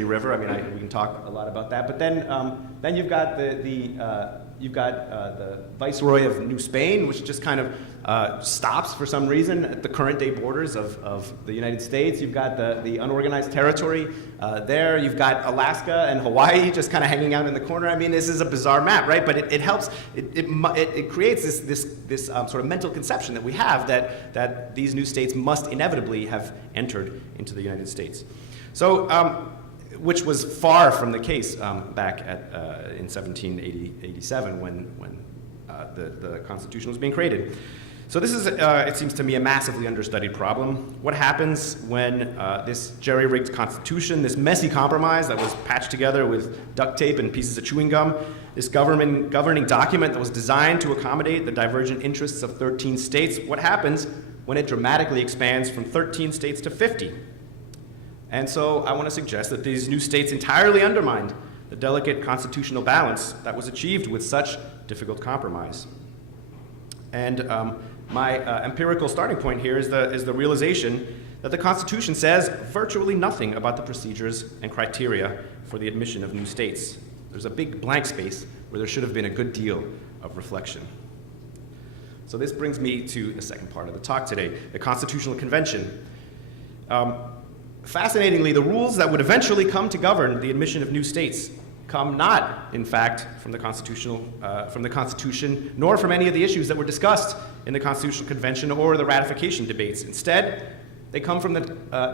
River. We can talk a lot about that. But then you've got the Viceroy of New Spain, which just kind of stops for some reason at the current day borders of the United States. You've got the unorganized territory there. You've got Alaska and Hawaii just kind of hanging out in the corner. This is a bizarre map, right? But it helps. It creates this sort of mental conception that we have that these new states must inevitably have entered into the United States. So, which was far from the case back in 1787 when the Constitution was being created. So this is, it seems to me, a massively understudied problem. What happens when this jerry-rigged Constitution, this messy compromise that was patched together with duct tape and pieces of chewing gum, this governing document that was designed to accommodate the divergent interests of 13 states, what happens when it dramatically expands from 13 states to 50? And so I want to suggest that these new states entirely undermined the delicate constitutional balance that was achieved with such difficult compromise. And my empirical starting point here is the realization that the Constitution says virtually nothing about the procedures and criteria for the admission of new states. There's a big blank space where there should have been a good deal of reflection. So this brings me to the second part of the talk today, the Constitutional Convention. Fascinatingly, the rules that would eventually come to govern the admission of new states come not, in fact, from the Constitution, nor from any of the issues that were discussed in the Constitutional Convention or the ratification debates. Instead, they come from the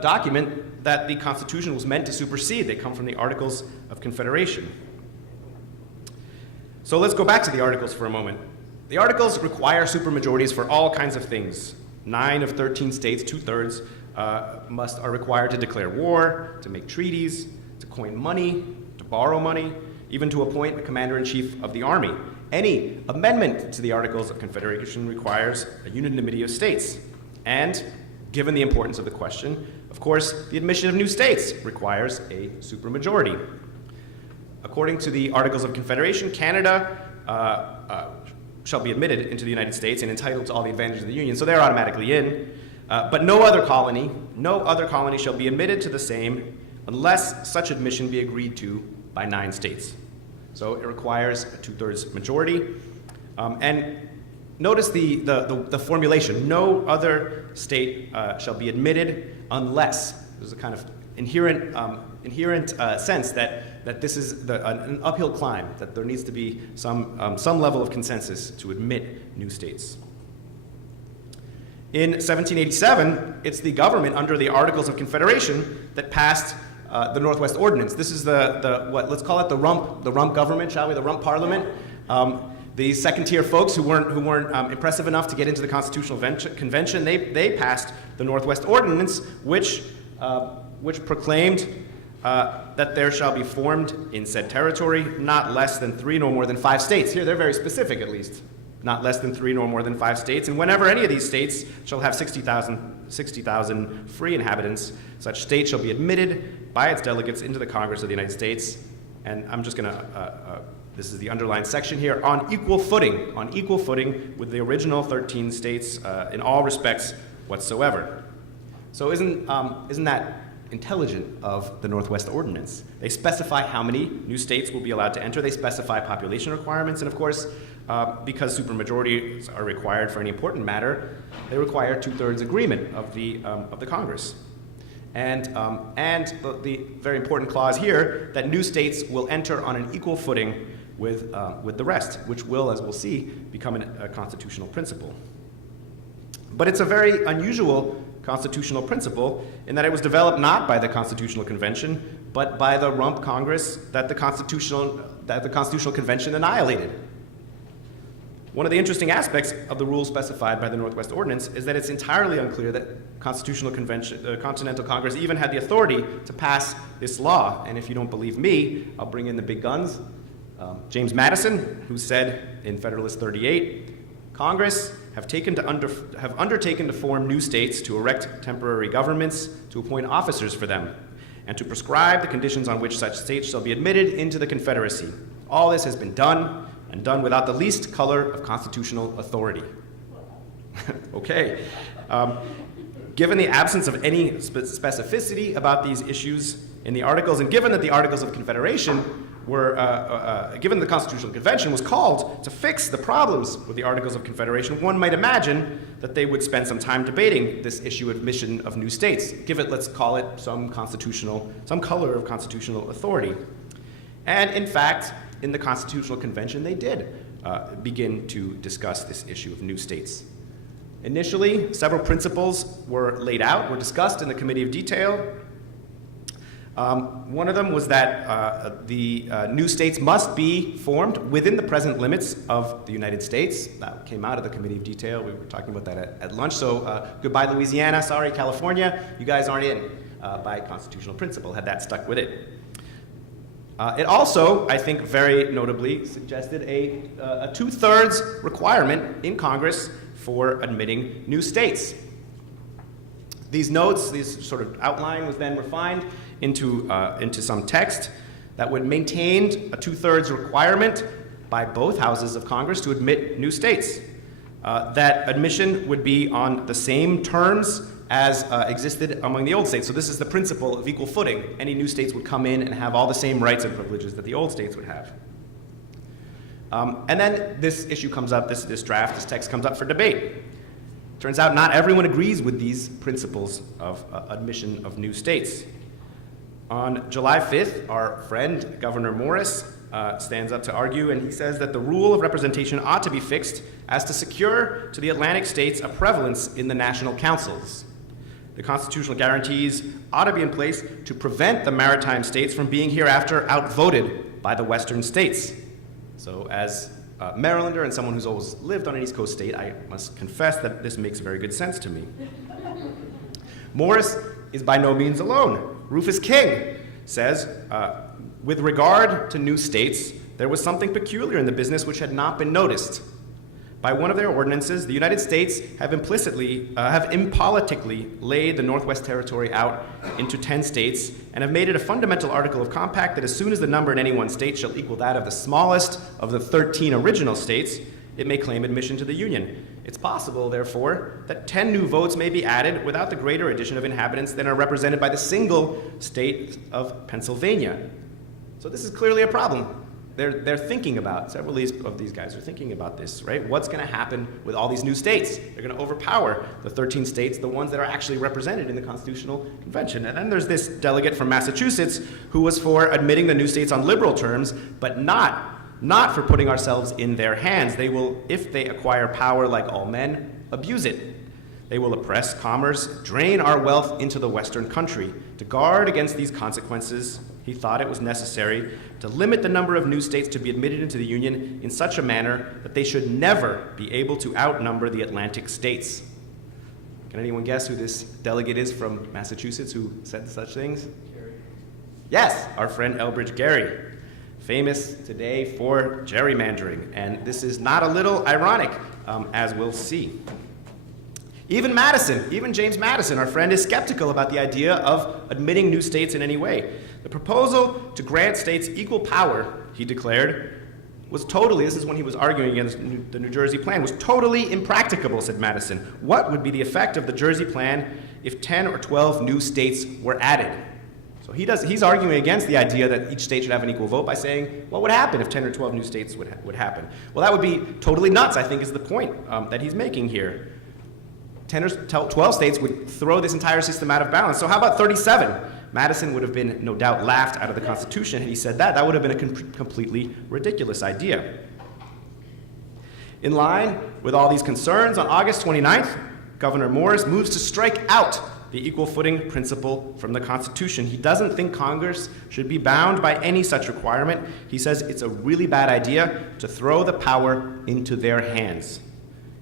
document that the Constitution was meant to supersede. They come from the Articles of Confederation. So let's go back to the Articles for a moment. The Articles require supermajorities for all kinds of things. 9 of 13 states, 2/3, are required to declare war, to make treaties, to coin money, to borrow money, even to appoint a commander-in-chief of the army. Any amendment to the Articles of Confederation requires a unanimity of states. And, given the importance of the question, of course, the admission of new states requires a supermajority. According to the Articles of Confederation, Canada shall be admitted into the United States and entitled to all the advantages of the Union, so they're automatically in. But no other colony shall be admitted to the same unless such admission be agreed to by 9 states. So it requires a 2/3 majority. And notice the formulation. No other state shall be admitted unless. There's a kind of inherent sense that this is an uphill climb, that there needs to be some level of consensus to admit new states. In 1787, it's the government under the Articles of Confederation that passed the Northwest Ordinance. This is let's call it the rump government, shall we? The rump parliament. The second-tier folks who weren't impressive enough to get into the Constitutional Convention, they passed the Northwest Ordinance, which proclaimed that there shall be formed in said territory not less than 3 nor more than 5 states. Here, they're very specific, at least. Not less than 3 nor more than 5 states. And whenever any of these states shall have 60,000 free inhabitants, such state shall be admitted by its delegates into the Congress of the United States. And I'm just going to, this is the underlined section here, on equal footing with the original 13 states in all respects whatsoever. So isn't that intelligent of the Northwest Ordinance? They specify how many new states will be allowed to enter. They specify population requirements, and of course, because supermajorities are required for any important matter, they require 2/3 agreement of the Congress. And the very important clause here that new states will enter on an equal footing with the rest, which will, as we'll see, become a constitutional principle. But it's a very unusual constitutional principle in that it was developed not by the Constitutional Convention, but by the rump Congress that the Constitutional Convention annihilated. One of the interesting aspects of the rules specified by the Northwest Ordinance is that it's entirely unclear that Continental Congress even had the authority to pass this law. And if you don't believe me, I'll bring in the big guns. James Madison, who said in Federalist 38, Congress have undertaken to form new states, to erect temporary governments, to appoint officers for them, and to prescribe the conditions on which such states shall be admitted into the Confederacy. All this has been done, and done without the least color of constitutional authority. Okay. Given the absence of any specificity about these issues in the Articles, and given that the Articles of Confederation given the Constitutional Convention was called to fix the problems with the Articles of Confederation, one might imagine that they would spend some time debating this issue of admission of new states. Give it, let's call it, some color of constitutional authority. And in fact, in the Constitutional Convention, they did begin to discuss this issue of new states. Initially, several principles were laid out, were discussed in the Committee of Detail. One of them was that the new states must be formed within the present limits of the United States. That came out of the Committee of Detail. We were talking about that at lunch. So goodbye, Louisiana. Sorry, California. You guys aren't in by constitutional principle, had that stuck with it. It also, I think very notably, suggested a 2/3 requirement in Congress for admitting new states. These notes, this sort of outline was then refined into some text that would maintain a 2/3 requirement by both houses of Congress to admit new states. That admission would be on the same terms as existed among the old states. So this is the principle of equal footing. Any new states would come in and have all the same rights and privileges that the old states would have. And then this issue comes up, this text comes up for debate. Turns out not everyone agrees with these principles of admission of new states. On July 5th, our friend, Governor Morris, stands up to argue, and he says that the rule of representation ought to be fixed as to secure to the Atlantic states a prevalence in the national councils. The constitutional guarantees ought to be in place to prevent the maritime states from being hereafter outvoted by the western states. So as a Marylander and someone who's always lived on an East Coast state, I must confess that this makes very good sense to me. Morris is by no means alone. Rufus King says, with regard to new states, there was something peculiar in the business which had not been noticed. By one of their ordinances, the United States have impolitically laid the Northwest Territory out into 10 states and have made it a fundamental article of compact that as soon as the number in any one state shall equal that of the smallest of the 13 original states, it may claim admission to the Union. It's possible, therefore, that 10 new votes may be added without the greater addition of inhabitants than are represented by the single state of Pennsylvania. So this is clearly a problem. They're thinking about, several of these guys are thinking about this, right? What's going to happen with all these new states? They're going to overpower the 13 states, the ones that are actually represented in the Constitutional Convention. And then there's this delegate from Massachusetts who was for admitting the new states on liberal terms, but not for putting ourselves in their hands. They will, if they acquire power like all men, abuse it. They will oppress commerce, drain our wealth into the Western country. To guard against these consequences, he thought it was necessary to limit the number of new states to be admitted into the Union in such a manner that they should never be able to outnumber the Atlantic states. Can anyone guess who this delegate is from Massachusetts who said such things? Gary. Yes, our friend Elbridge Gerry, famous today for gerrymandering. And this is not a little ironic, as we'll see. Even James Madison, our friend, is skeptical about the idea of admitting new states in any way. The proposal to grant states equal power, he declared, was totally, this is when he was arguing against the New Jersey plan, was totally impracticable, said Madison. What would be the effect of the Jersey plan if 10 or 12 new states were added? So he's arguing against the idea that each state should have an equal vote by saying, what would happen if 10 or 12 new states would happen? Well, that would be totally nuts, I think, is the point that he's making here. 10 or 12 states would throw this entire system out of balance. So how about 37? Madison would have been, no doubt, laughed out of the Constitution had he said that. That would have been a completely ridiculous idea. In line with all these concerns, on August 29th, Governor Morris moves to strike out the equal footing principle from the Constitution. He doesn't think Congress should be bound by any such requirement. He says it's a really bad idea to throw the power into their hands.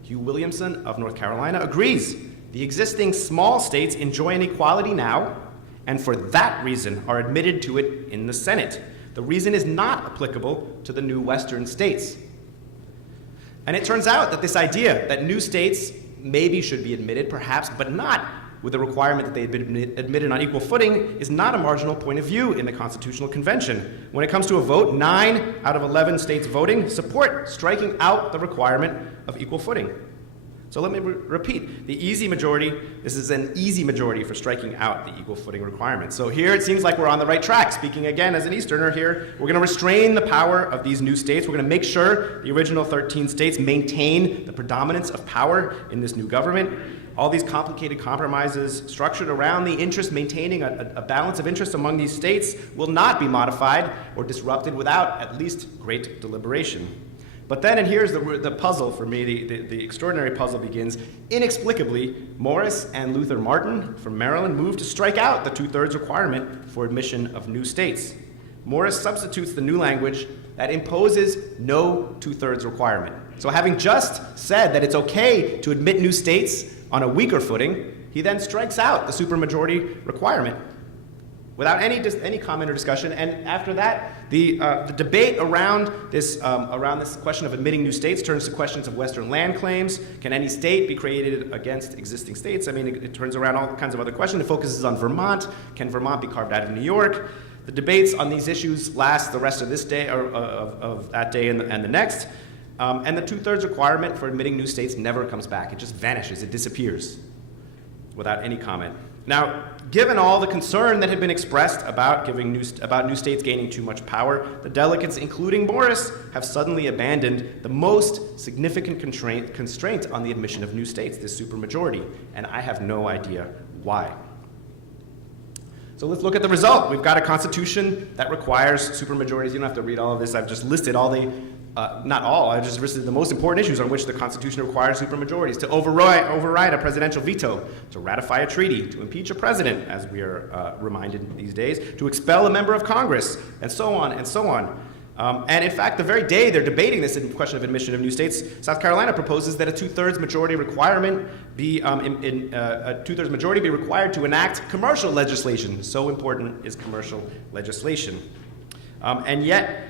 Hugh Williamson of North Carolina agrees. The existing small states enjoy an equality now, and for that reason are admitted to it in the Senate. The reason is not applicable to the new Western states. And it turns out that this idea that new states maybe should be admitted, perhaps, but not with the requirement that they be admitted on equal footing, is not a marginal point of view in the Constitutional Convention. When it comes to a vote, 9 out of 11 states voting support striking out the requirement of equal footing. So let me repeat, the easy majority, this is an easy majority for striking out the equal footing requirement. So here it seems like we're on the right track. Speaking again as an Easterner here, we're going to restrain the power of these new states. We're going to make sure the original 13 states maintain the predominance of power in this new government. All these complicated compromises structured around the interest, maintaining a balance of interest among these states will not be modified or disrupted without at least great deliberation. But then, and here's the puzzle for me, the extraordinary puzzle begins. Inexplicably, Morris and Luther Martin from Maryland moved to strike out the 2/3 requirement for admission of new states. Morris substitutes the new language that imposes no 2/3 requirement. So having just said that it's okay to admit new states on a weaker footing, he then strikes out the supermajority requirement without any comment or discussion. And after that, the debate around this question of admitting new states turns to questions of Western land claims. Can any state be created against existing states? I mean, it turns around all kinds of other questions. It focuses on Vermont. Can Vermont be carved out of New York? The debates on these issues last the rest of this day, or of that day and the next. And the 2/3 requirement for admitting new states never comes back. It just vanishes. It disappears. without any comment. Now, given all the concern that had been expressed about new states gaining too much power, the delegates, including Morris, have suddenly abandoned the most significant constraint on the admission of new states, this supermajority, and I have no idea why. So let's look at the result. We've got a constitution that requires supermajorities. You don't have to read all of this. I've just listed all the, not all, I just listed the most important issues on which the Constitution requires supermajorities: to override a presidential veto, to ratify a treaty, to impeach a president, as we are reminded these days, to expel a member of Congress, and so on and so on. And in fact, the very day they're debating this question of admission of new states, South Carolina proposes that a two-thirds majority requirement be a two-thirds majority be required to enact commercial legislation. So important is commercial legislation, and yet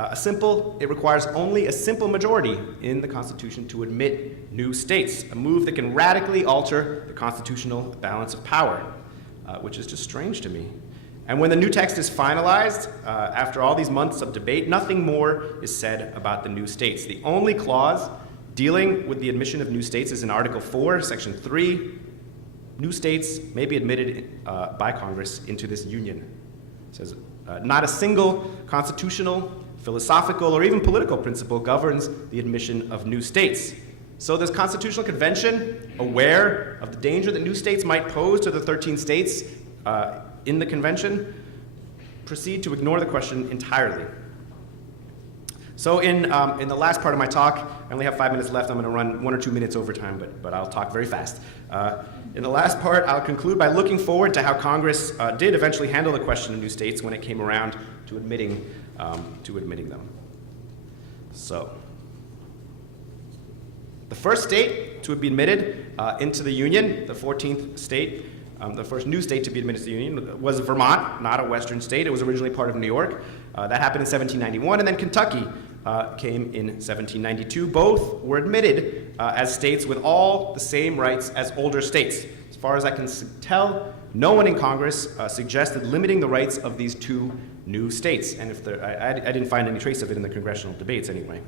it requires only a simple majority in the Constitution to admit new states, a move that can radically alter the constitutional balance of power, which is just strange to me. And when the new text is finalized, after all these months of debate, nothing more is said about the new states. The only clause dealing with the admission of new states is in Article 4, Section 3. New states may be admitted by Congress into this union. It says, not a single constitutional, philosophical, or even political principle governs the admission of new states. So this Constitutional Convention, aware of the danger that new states might pose to the 13 states in the convention, proceed to ignore the question entirely. So in the last part of my talk, I only have 5 minutes left. I'm going to run 1 or 2 minutes over time, but I'll talk very fast. In the last part, I'll conclude by looking forward to how Congress did eventually handle the question of new states when it came around to admitting them. So, the first state to be admitted into the Union, the 14th state, the first new state to be admitted to the Union, was Vermont, not a Western state. It was originally part of New York. That happened in 1791, and then Kentucky came in 1792. Both were admitted as states with all the same rights as older states. As far as I can tell, no one in Congress suggested limiting the rights of these two new states, and I didn't find any trace of it in the congressional debates anyway.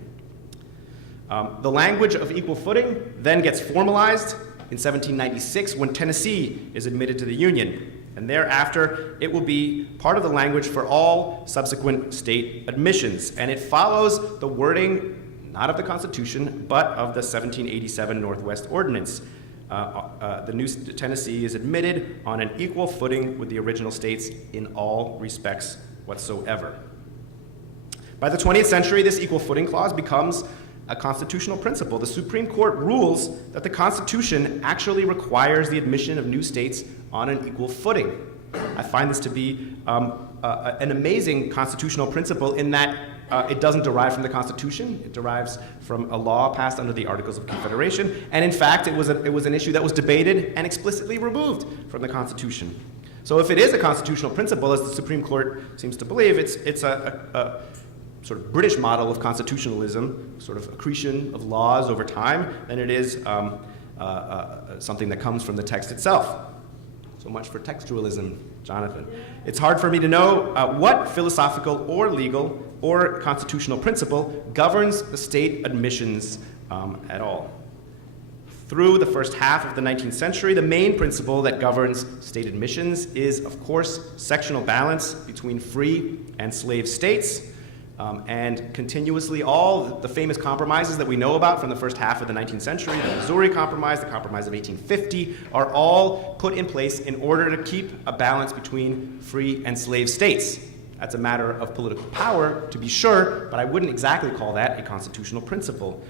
The language of equal footing then gets formalized in 1796 when Tennessee is admitted to the Union, and thereafter it will be part of the language for all subsequent state admissions, and it follows the wording not of the Constitution but of the 1787 Northwest Ordinance. The new Tennessee is admitted on an equal footing with the original states in all respects whatsoever. By the 20th century, this equal footing clause becomes a constitutional principle. The Supreme Court rules that the Constitution actually requires the admission of new states on an equal footing. I find this to be an amazing constitutional principle in that it doesn't derive from the Constitution. It derives from a law passed under the Articles of Confederation, and in fact, it was an issue that was debated and explicitly removed from the Constitution. So if it is a constitutional principle, as the Supreme Court seems to believe, it's a sort of British model of constitutionalism, sort of accretion of laws over time, than it is something that comes from the text itself. So much for textualism, Jonathan. It's hard for me to know what philosophical or legal or constitutional principle governs the state admissions at all. Through the first half of the 19th century, the main principle that governs state admissions is, of course, sectional balance between free and slave states. And continuously, all the famous compromises that we know about from the first half of the 19th century, the Missouri Compromise, the Compromise of 1850, are all put in place in order to keep a balance between free and slave states. That's a matter of political power, to be sure, but I wouldn't exactly call that a constitutional principle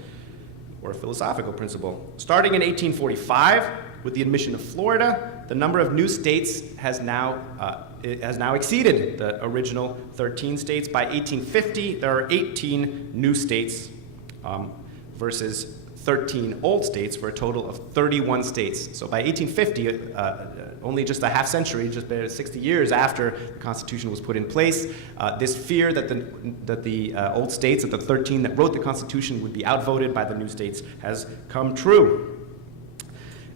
or a philosophical principle. Starting in 1845, with the admission of Florida, the number of new states has now exceeded the original 13 states. By 1850, there are 18 new states versus 13 old states, for a total of 31 states. So by 1850, only just a half century, just 60 years after the Constitution was put in place, this fear that the old states, that the 13 that wrote the Constitution, would be outvoted by the new states has come true.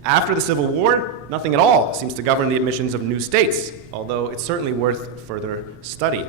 After the Civil War, nothing at all seems to govern the admissions of new states, although it's certainly worth further study.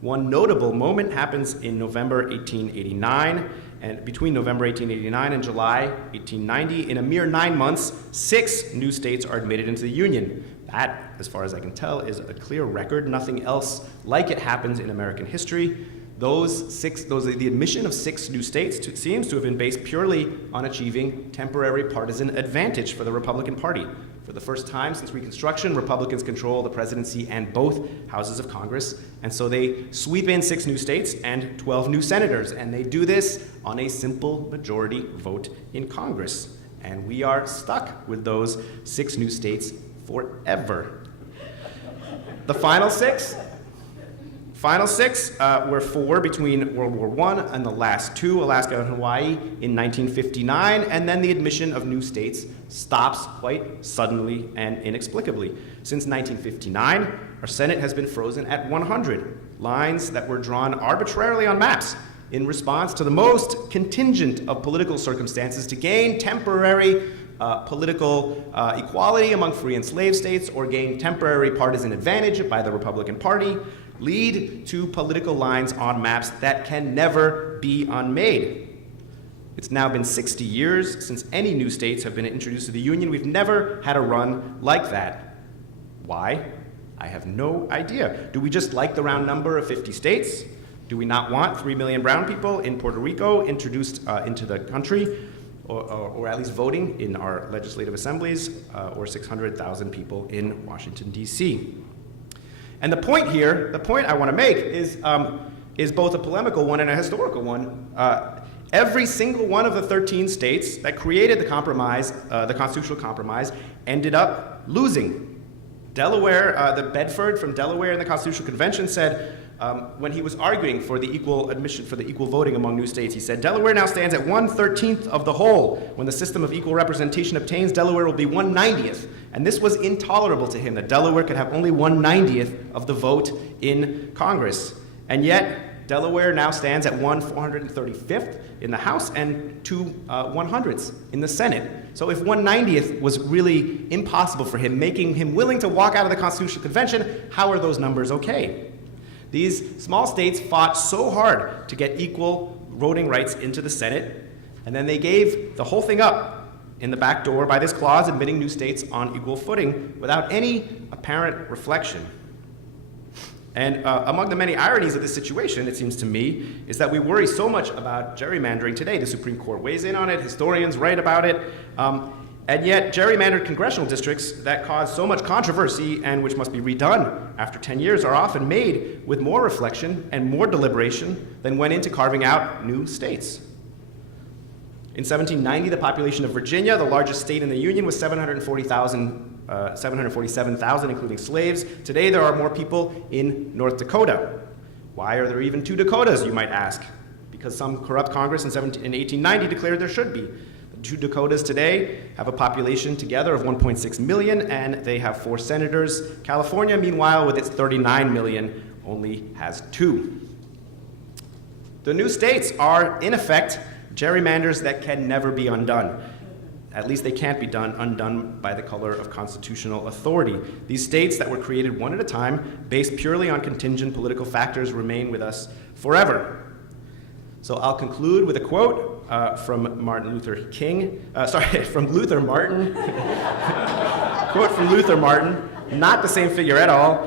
One notable moment happens in November 1889, and between November 1889 and July 1890, in a mere 9 months, 6 new states are admitted into the Union. That, as far as I can tell, is a clear record. Nothing else like it happens in American history. The admission of 6 new states seems to have been based purely on achieving temporary partisan advantage for the Republican Party. For the first time since Reconstruction, Republicans control the presidency and both houses of Congress, and so they sweep in 6 new states and 12 new senators, and they do this on a simple majority vote in Congress. And we are stuck with those 6 new states forever. The final 6 were 4 between World War I and the last 2, Alaska and Hawaii, in 1959, and then the admission of new states stops quite suddenly and inexplicably. Since 1959, our Senate has been frozen at 100, lines that were drawn arbitrarily on maps in response to the most contingent of political circumstances to gain temporary political equality among free and slave states, or gain temporary partisan advantage by the Republican Party, lead to political lines on maps that can never be unmade. It's now been 60 years since any new states have been introduced to the Union. We've never had a run like that. Why? I have no idea. Do we just like the round number of 50 states? Do we not want 3 million brown people in Puerto Rico introduced into the country, or at least voting in our legislative assemblies, or 600,000 people in Washington, D.C.? And the point here, the point I want to make is both a polemical one and a historical one. Every single one of the 13 states that created the compromise, the constitutional compromise, ended up losing. Delaware, the Bedford from Delaware in the Constitutional Convention said, when he was arguing for the equal admission, for the equal voting among new states, he said, Delaware now stands at 1/13 of the whole. When the system of equal representation obtains, Delaware will be 1/90th. And this was intolerable to him, that Delaware could have only 1/90th of the vote in Congress. And yet, Delaware now stands at 1/435th in the House and 2/100ths in the Senate. So if 1/90th was really impossible for him, making him willing to walk out of the Constitutional Convention, how are those numbers okay? These small states fought so hard to get equal voting rights into the Senate, and then they gave the whole thing up in the back door by this clause admitting new states on equal footing without any apparent reflection. And among the many ironies of this situation, it seems to me, is that we worry so much about gerrymandering today. The Supreme Court weighs in on it, historians write about it, and yet gerrymandered congressional districts that cause so much controversy and which must be redone after 10 years are often made with more reflection and more deliberation than went into carving out new states. In 1790, the population of Virginia, the largest state in the Union, was 747,000, including slaves. Today, there are more people in North Dakota. Why are there even 2 Dakotas, you might ask? Because some corrupt Congress in 1890 declared there should be. The 2 Dakotas today have a population together of 1.6 million, and they have 4 senators. California, meanwhile, with its 39 million, only has 2. The new states are, in effect, gerrymanders that can never be undone. At least they can't be undone by the color of constitutional authority. These states that were created one at a time, based purely on contingent political factors, remain with us forever. So I'll conclude with a quote from from Luther Martin. Quote from Luther Martin, not the same figure at all,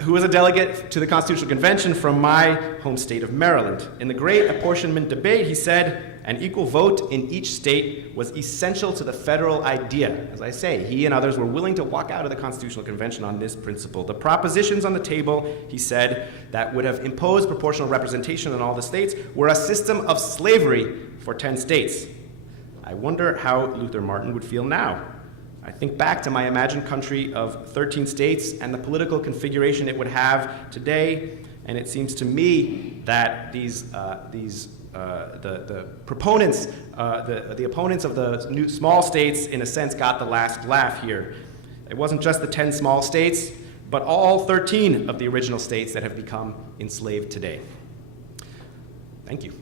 who was a delegate to the Constitutional Convention from my home state of Maryland. In the great apportionment debate, he said, an equal vote in each state was essential to the federal idea. As I say, he and others were willing to walk out of the Constitutional Convention on this principle. The propositions on the table, he said, that would have imposed proportional representation in all the states were a system of slavery for 10 states. I wonder how Luther Martin would feel now. I think back to my imagined country of 13 states and the political configuration it would have today, and it seems to me that the opponents of the new small states, in a sense, got the last laugh here. It wasn't just the 10 small states, but all 13 of the original states that have become enslaved today. Thank you.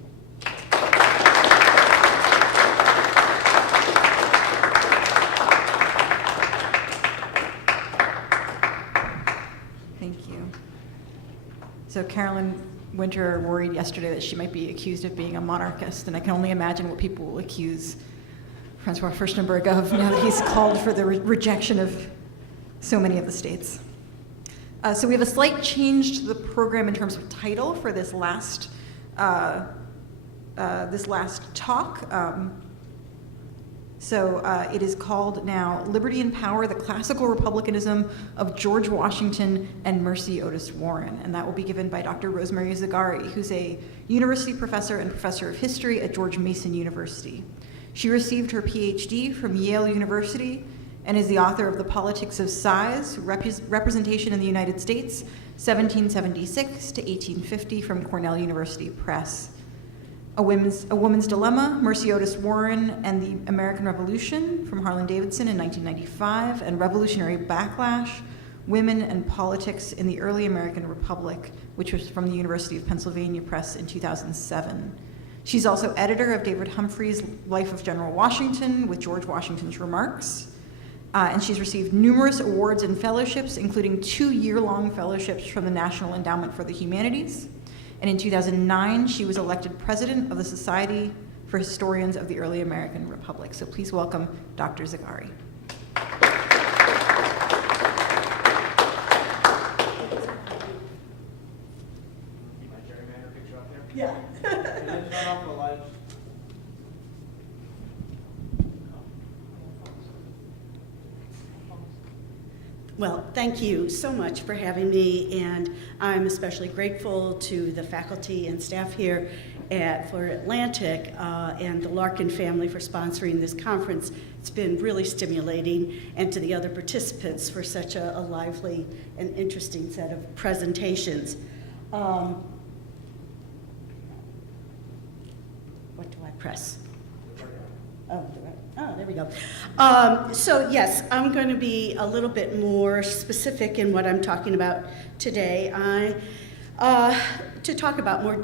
Thank you. So Carolyn, Winter worried yesterday that she might be accused of being a monarchist, and I can only imagine what people will accuse Francois Furstenberg of now that he's called for the rejection of so many of the states. So we have a slight change to the program in terms of title for this last talk. It is called now Liberty and Power, the Classical Republicanism of George Washington and Mercy Otis Warren. And that will be given by Dr. Rosemary Zagari, who's a university professor and professor of history at George Mason University. She received her PhD from Yale University and is the author of The Politics of Size, Representation in the United States, 1776 to 1850 from Cornell University Press. A Woman's Dilemma, Mercy Otis Warren and the American Revolution from Harlan-Davidson in 1995, and Revolutionary Backlash, Women and Politics in the Early American Republic, which was from the University of Pennsylvania Press in 2007. She's also editor of David Humphrey's Life of General Washington with George Washington's Remarks. And she's received numerous awards and fellowships, including 2 year-long fellowships from the National Endowment for the Humanities. And in 2009, she was elected president of the Society for Historians of the Early American Republic. So please welcome Dr. Zagari. Yeah. Can I turn off the lights? Well, thank you so much for having me, and I'm especially grateful to the faculty and staff here at Florida Atlantic and the Larkin family for sponsoring this conference. It's been really stimulating, and to the other participants for such a lively and interesting set of presentations. What do I press? Oh, there we go. So yes, I'm going to be a little bit more specific in what I'm talking about today. To talk about more,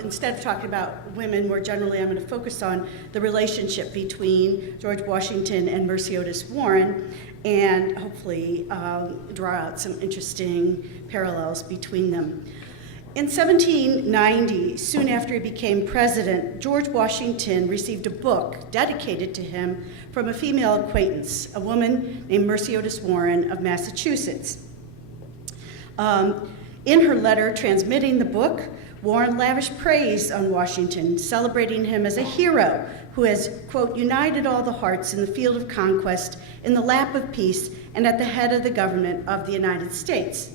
instead of talking about women more generally, I'm going to focus on the relationship between George Washington and Mercy Otis Warren, and hopefully draw out some interesting parallels between them. In 1790, soon after he became president, George Washington received a book dedicated to him from a female acquaintance, a woman named Mercy Otis Warren of Massachusetts. In her letter transmitting the book, Warren lavished praise on Washington, celebrating him as a hero who has, quote, united all the hearts in the field of conquest, in the lap of peace, and at the head of the government of the United States.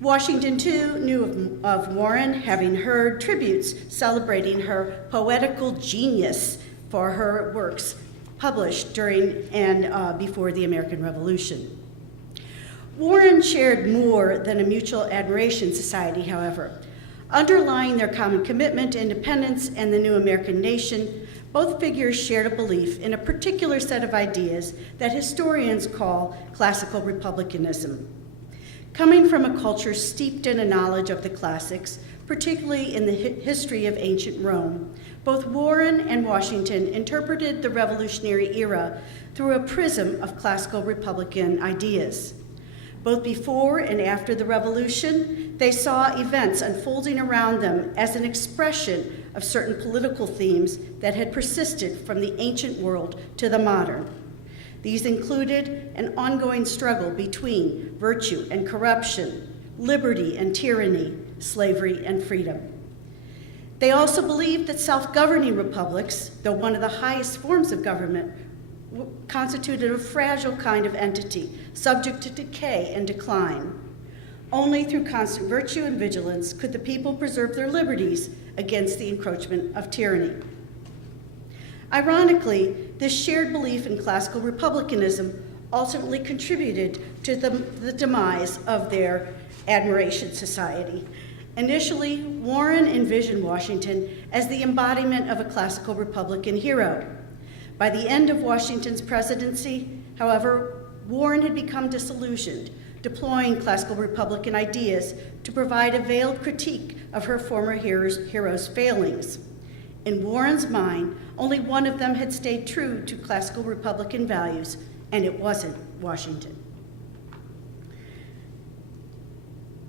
Washington, too, knew of Warren, having heard tributes celebrating her poetical genius for her works published during and before the American Revolution. Warren shared more than a mutual admiration society, however. Underlying their common commitment to independence and the new American nation, both figures shared a belief in a particular set of ideas that historians call classical republicanism. Coming from a culture steeped in a knowledge of the classics, particularly in the history of ancient Rome, both Warren and Washington interpreted the Revolutionary era through a prism of classical Republican ideas. Both before and after the Revolution, they saw events unfolding around them as an expression of certain political themes that had persisted from the ancient world to the modern. These included an ongoing struggle between virtue and corruption, liberty and tyranny, slavery and freedom. They also believed that self-governing republics, though one of the highest forms of government, constituted a fragile kind of entity, subject to decay and decline. Only through constant virtue and vigilance could the people preserve their liberties against the encroachment of tyranny. Ironically, this shared belief in classical republicanism ultimately contributed to the demise of their admiration society. Initially, Warren envisioned Washington as the embodiment of a classical Republican hero. By the end of Washington's presidency, however, Warren had become disillusioned, deploying classical Republican ideas to provide a veiled critique of her former hero's failings. In Warren's mind, only one of them had stayed true to classical Republican values, and it wasn't Washington.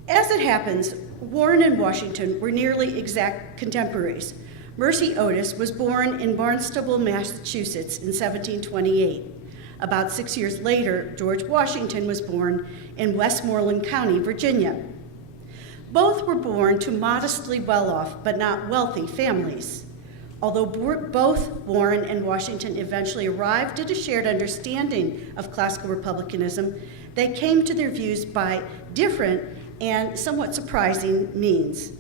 As it happens, Warren and Washington were nearly exact contemporaries. Mercy Otis was born in Barnstable, Massachusetts in 1728. About 6 years later, George Washington was born in Westmoreland County, Virginia. Both were born to modestly well-off but not wealthy families. Although both Warren and Washington eventually arrived at a shared understanding of classical republicanism, they came to their views by different and somewhat surprising means.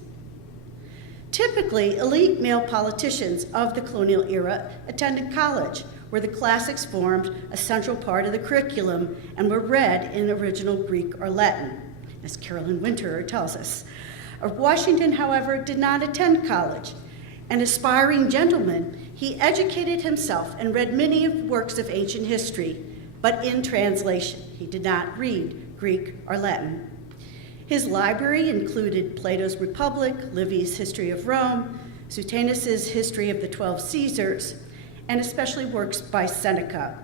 Typically, elite male politicians of the colonial era attended college, where the classics formed a central part of the curriculum and were read in original Greek or Latin, as Carolyn Winter tells us. Washington, however, did not attend college. An aspiring gentleman, he educated himself and read many works of ancient history, but in translation. He did not read Greek or Latin. His library included Plato's Republic, Livy's History of Rome, Suetonius's History of the 12 Caesars, and especially works by Seneca.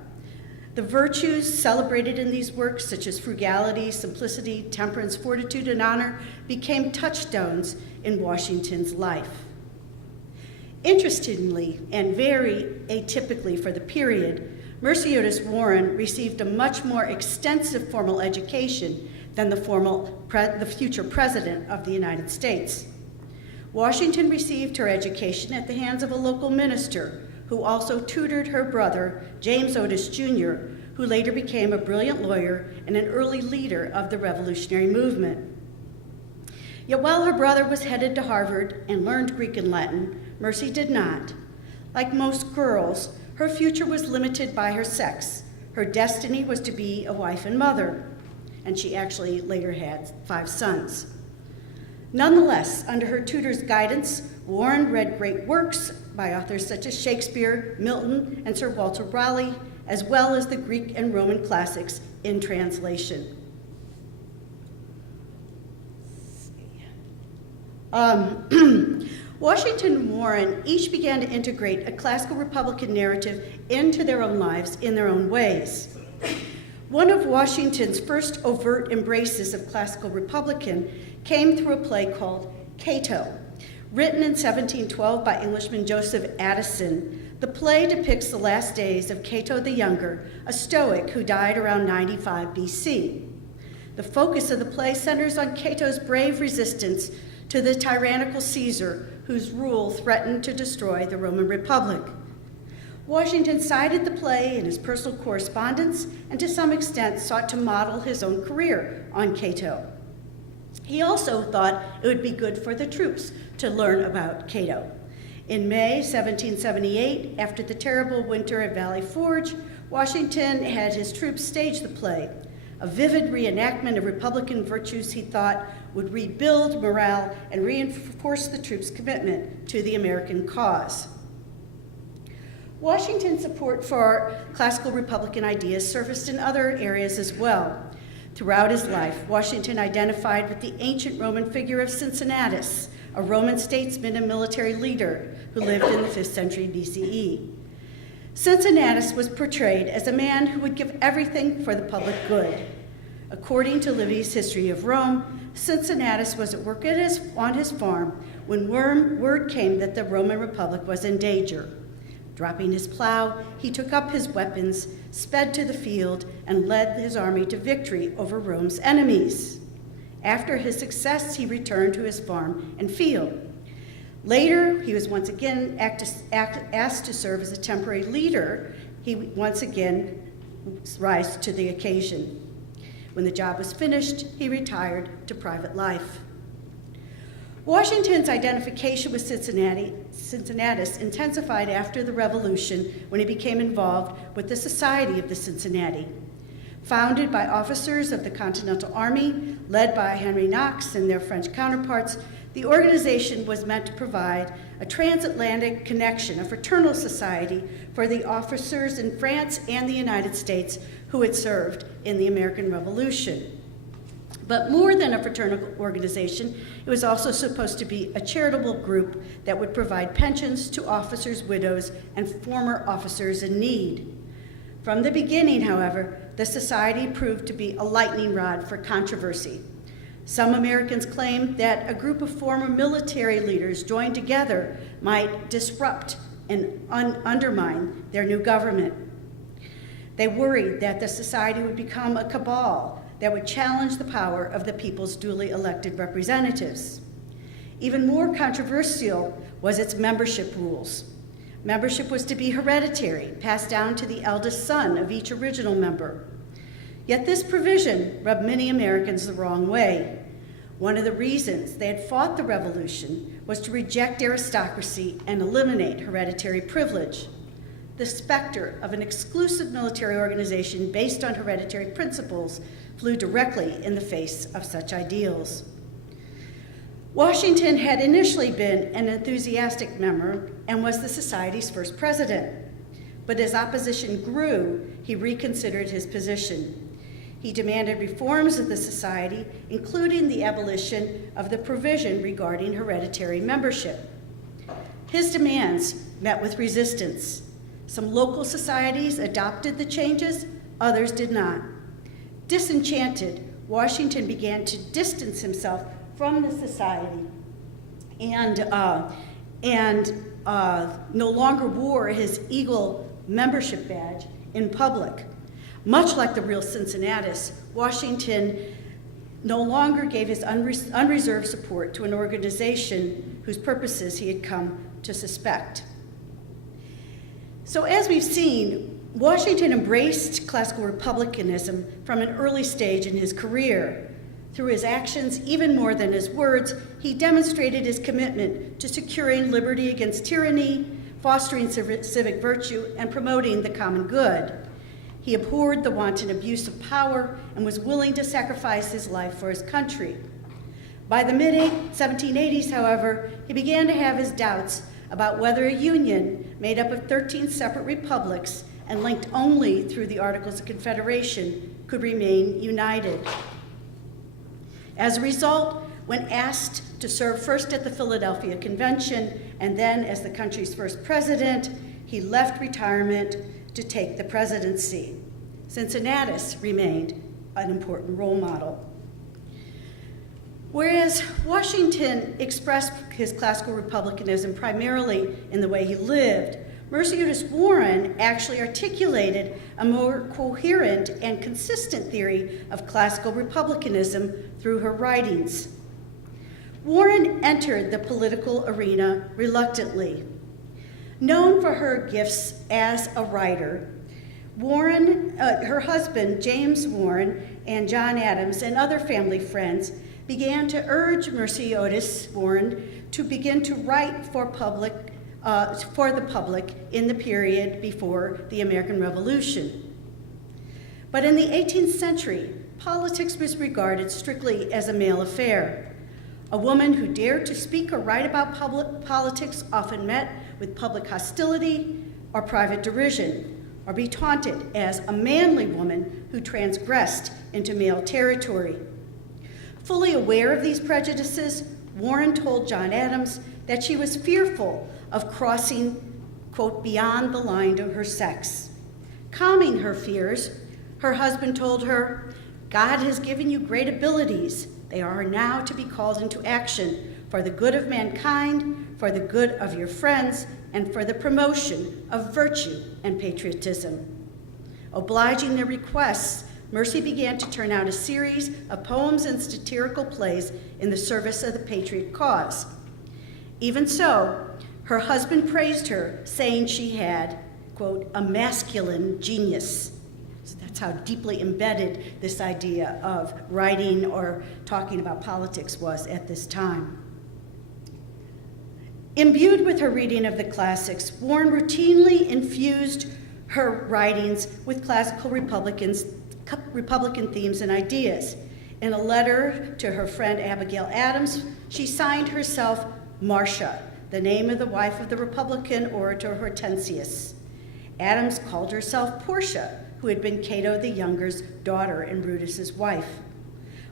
The virtues celebrated in these works, such as frugality, simplicity, temperance, fortitude, and honor, became touchstones in Washington's life. Interestingly, and very atypically for the period, Mercy Otis Warren received a much more extensive formal education than the future president of the United States. Washington received her education at the hands of a local minister who also tutored her brother, James Otis Jr., who later became a brilliant lawyer and an early leader of the Revolutionary movement. Yet while her brother was headed to Harvard and learned Greek and Latin, Mercy did not. Like most girls, her future was limited by her sex. Her destiny was to be a wife and mother, and she actually later had 5 sons. Nonetheless, under her tutor's guidance, Warren read great works by authors such as Shakespeare, Milton, and Sir Walter Raleigh, as well as the Greek and Roman classics in translation. Washington and Warren each began to integrate a classical Republican narrative into their own lives in their own ways. One of Washington's first overt embraces of classical Republican came through a play called Cato. Written in 1712 by Englishman Joseph Addison, the play depicts the last days of Cato the Younger, a Stoic who died around 95 BC. The focus of the play centers on Cato's brave resistance to the tyrannical Caesar, whose rule threatened to destroy the Roman Republic. Washington cited the play in his personal correspondence and to some extent sought to model his own career on Cato. He also thought it would be good for the troops to learn about Cato. In May 1778, after the terrible winter at Valley Forge, Washington had his troops stage the play, a vivid reenactment of Republican virtues he thought would rebuild morale and reinforce the troops' commitment to the American cause. Washington's support for classical Republican ideas surfaced in other areas as well. Throughout his life, Washington identified with the ancient Roman figure of Cincinnatus, a Roman statesman and military leader who lived in the 5th century BCE. Cincinnatus was portrayed as a man who would give everything for the public good. According to Livy's History of Rome, Cincinnatus was at work on his farm when word came that the Roman Republic was in danger. Dropping his plow, he took up his weapons, sped to the field, and led his army to victory over Rome's enemies. After his success, he returned to his farm and field. Later, he was once again asked to serve as a temporary leader. He once again rise to the occasion. When the job was finished, he retired to private life. Washington's identification with Cincinnatus intensified after the Revolution when he became involved with the Society of the Cincinnati. Founded by officers of the Continental Army, led by Henry Knox and their French counterparts, the organization was meant to provide a transatlantic connection, a fraternal society for the officers in France and the United States who had served in the American Revolution. But more than a fraternal organization, it was also supposed to be a charitable group that would provide pensions to officers' widows and former officers in need. From the beginning, however, the society proved to be a lightning rod for controversy. Some Americans claimed that a group of former military leaders joined together might disrupt and undermine their new government. They worried that the society would become a cabal that would challenge the power of the people's duly elected representatives. Even more controversial was its membership rules. Membership was to be hereditary, passed down to the eldest son of each original member. Yet this provision rubbed many Americans the wrong way. One of the reasons they had fought the revolution was to reject aristocracy and eliminate hereditary privilege. The specter of an exclusive military organization based on hereditary principles flew directly in the face of such ideals. Washington had initially been an enthusiastic member and was the society's first president. But as opposition grew, he reconsidered his position. He demanded reforms of the society, including the abolition of the provision regarding hereditary membership. His demands met with resistance. Some local societies adopted the changes, others did not. Disenchanted, Washington began to distance himself from the society and no longer wore his Eagle membership badge in public. Much like the real Cincinnatus, Washington no longer gave his unreserved support to an organization whose purposes he had come to suspect. So as we've seen, Washington embraced classical republicanism from an early stage in his career. Through his actions, even more than his words, he demonstrated his commitment to securing liberty against tyranny, fostering civic virtue, and promoting the common good. He abhorred the wanton abuse of power and was willing to sacrifice his life for his country. By the mid-1780s, however, he began to have his doubts about whether a union made up of 13 separate republics and linked only through the Articles of Confederation could remain united. As a result, when asked to serve first at the Philadelphia Convention and then as the country's first president, he left retirement to take the presidency. Cincinnatus remained an important role model. Whereas Washington expressed his classical republicanism primarily in the way he lived, Mercy Otis Warren actually articulated a more coherent and consistent theory of classical republicanism through her writings. Warren entered the political arena reluctantly. Known for her gifts as a writer, Warren, her husband, James Warren, and John Adams, and other family friends began to urge Mercy Otis Warren to begin to write for the public in the period before the American Revolution. But in the 18th century, politics was regarded strictly as a male affair. A woman who dared to speak or write about politics often met with public hostility or private derision, or be taunted as a manly woman who transgressed into male territory. Fully aware of these prejudices, Warren told John Adams that she was fearful of crossing, quote, beyond the line of her sex. Calming her fears, her husband told her, "God has given you great abilities. They are now to be called into action for the good of mankind, for the good of your friends, and for the promotion of virtue and patriotism." Obliging their requests, Mercy began to turn out a series of poems and satirical plays in the service of the patriot cause. Even so, her husband praised her, saying she had, quote, a masculine genius. So that's how deeply embedded this idea of writing or talking about politics was at this time. Imbued with her reading of the classics, Warren routinely infused her writings with classical Republican themes and ideas. In a letter to her friend Abigail Adams, she signed herself Marcia, the name of the wife of the Republican orator Hortensius. Adams called herself Portia, who had been Cato the Younger's daughter and Brutus's wife.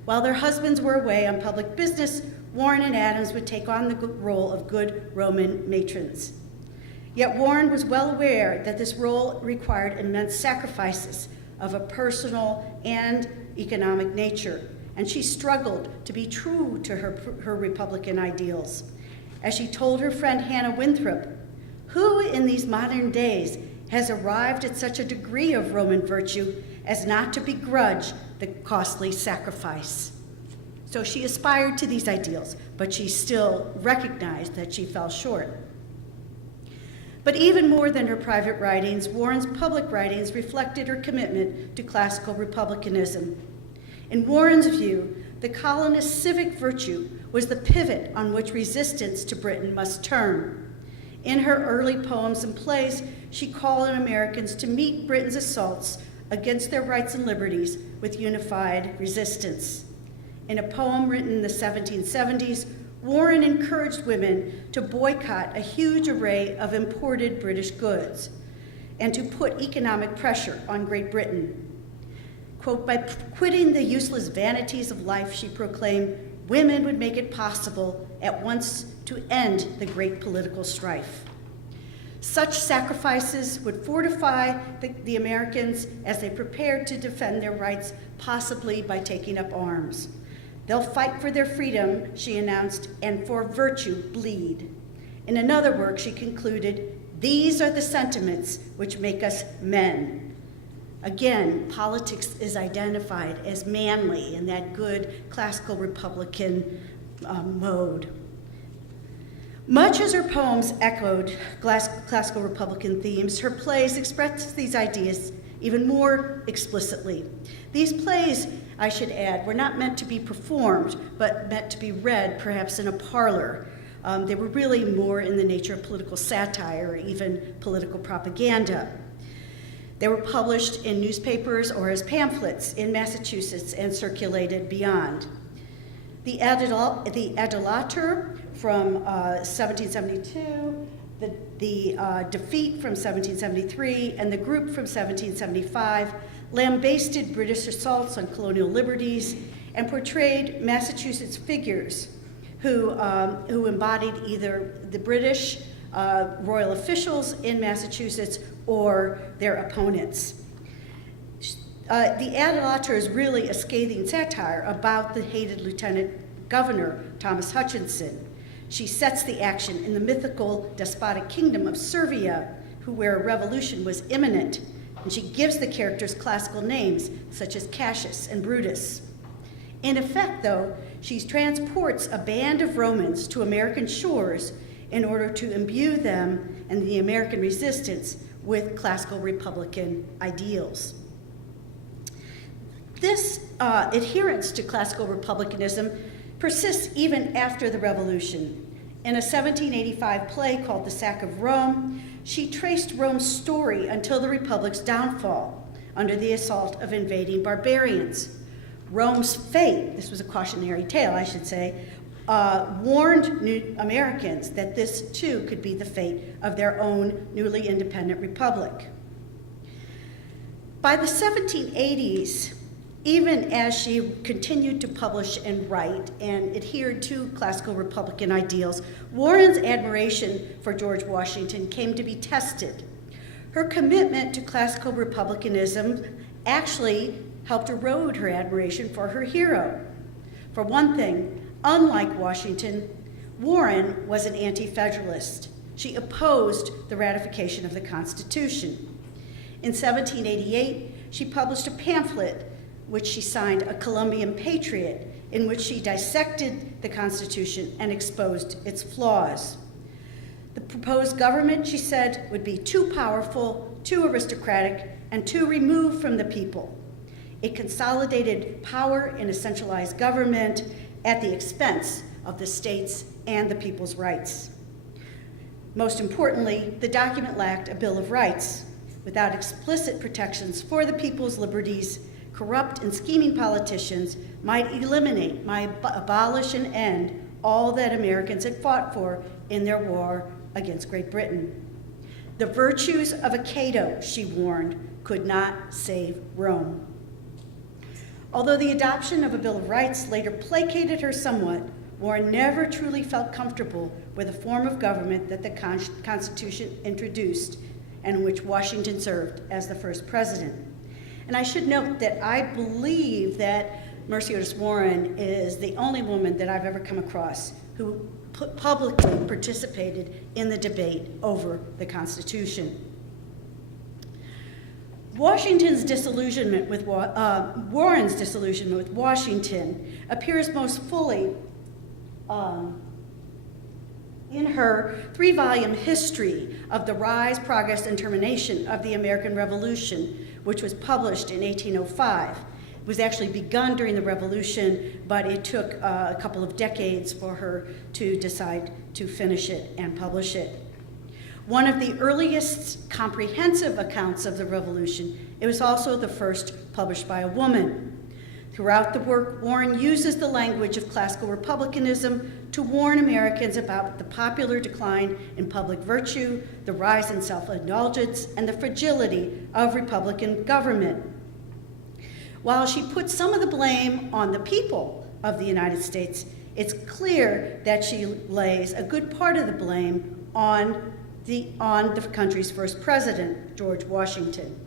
While their husbands were away on public business, Warren and Adams would take on the role of good Roman matrons. Yet Warren was well aware that this role required immense sacrifices of a personal and economic nature, and she struggled to be true to her Republican ideals. As she told her friend Hannah Winthrop, "Who in these modern days has arrived at such a degree of Roman virtue as not to begrudge the costly sacrifice?" So she aspired to these ideals, but she still recognized that she fell short. But even more than her private writings, Warren's public writings reflected her commitment to classical republicanism. In Warren's view, the colonists' civic virtue was the pivot on which resistance to Britain must turn. In her early poems and plays, she called on Americans to meet Britain's assaults against their rights and liberties with unified resistance. In a poem written in the 1770s, Warren encouraged women to boycott a huge array of imported British goods and to put economic pressure on Great Britain. Quote, "By quitting the useless vanities of life," she proclaimed, "women would make it possible at once to end the great political strife." Such sacrifices would fortify the Americans as they prepared to defend their rights, possibly by taking up arms. "They'll fight for their freedom," she announced, "and for virtue bleed." In another work, she concluded, "These are the sentiments which make us men." Again, politics is identified as manly in that good classical Republican mode. Much as her poems echoed classical Republican themes, her plays expressed these ideas even more explicitly. These plays, I should add, were not meant to be performed, but meant to be read, perhaps in a parlor. They were really more in the nature of political satire or even political propaganda. They were published in newspapers or as pamphlets in Massachusetts and circulated beyond. The Adulator from 1772, the Defeat from 1773, and the Group from 1775 lambasted British assaults on colonial liberties and portrayed Massachusetts figures who embodied either the British royal officials in Massachusetts or their opponents. The Adulator is really a scathing satire about the hated Lieutenant Governor Thomas Hutchinson. She sets the action in the mythical despotic kingdom of Servia, where a revolution was imminent, and she gives the characters classical names such as Cassius and Brutus. In effect, though, she transports a band of Romans to American shores in order to imbue them and the American resistance with classical Republican ideals. This adherence to classical republicanism persists even after the Revolution. In a 1785 play called The Sack of Rome, she traced Rome's story until the Republic's downfall under the assault of invading barbarians. Rome's fate, this was a cautionary tale, I should say, warned new Americans that this too could be the fate of their own newly independent republic. By the 1780s, even as she continued to publish and write and adhered to classical Republican ideals, Warren's admiration for George Washington came to be tested. Her commitment to classical republicanism actually helped erode her admiration for her hero. For one thing, unlike Washington, Warren was an anti-federalist. She opposed the ratification of the Constitution. In 1788, she published a pamphlet which she signed A Columbian Patriot, in which she dissected the Constitution and exposed its flaws. The proposed government, she said, would be too powerful, too aristocratic, and too removed from the people. It consolidated power in a centralized government at the expense of the states and the people's rights. Most importantly, the document lacked a Bill of Rights. Without explicit protections for the people's liberties, corrupt and scheming politicians might eliminate, might abolish and end all that Americans had fought for in their war against Great Britain. The virtues of a Cato, she warned, could not save Rome. Although the adoption of a Bill of Rights later placated her somewhat, Warren never truly felt comfortable with the form of government that the Constitution introduced and in which Washington served as the first president. And I should note that I believe that Mercy Otis Warren is the only woman that I've ever come across who publicly participated in the debate over the Constitution. Warren's disillusionment with Washington appears most fully in her 3-volume history of the rise, progress, and termination of the American Revolution, which was published in 1805. It was actually begun during the Revolution, but it took a couple of decades for her to decide to finish it and publish it. One of the earliest comprehensive accounts of the Revolution, it was also the first published by a woman. Throughout the work, Warren uses the language of classical republicanism to warn Americans about the popular decline in public virtue, the rise in self-indulgence, and the fragility of Republican government. While she puts some of the blame on the people of the United States, it's clear that she lays a good part of the blame on the country's first president, George Washington.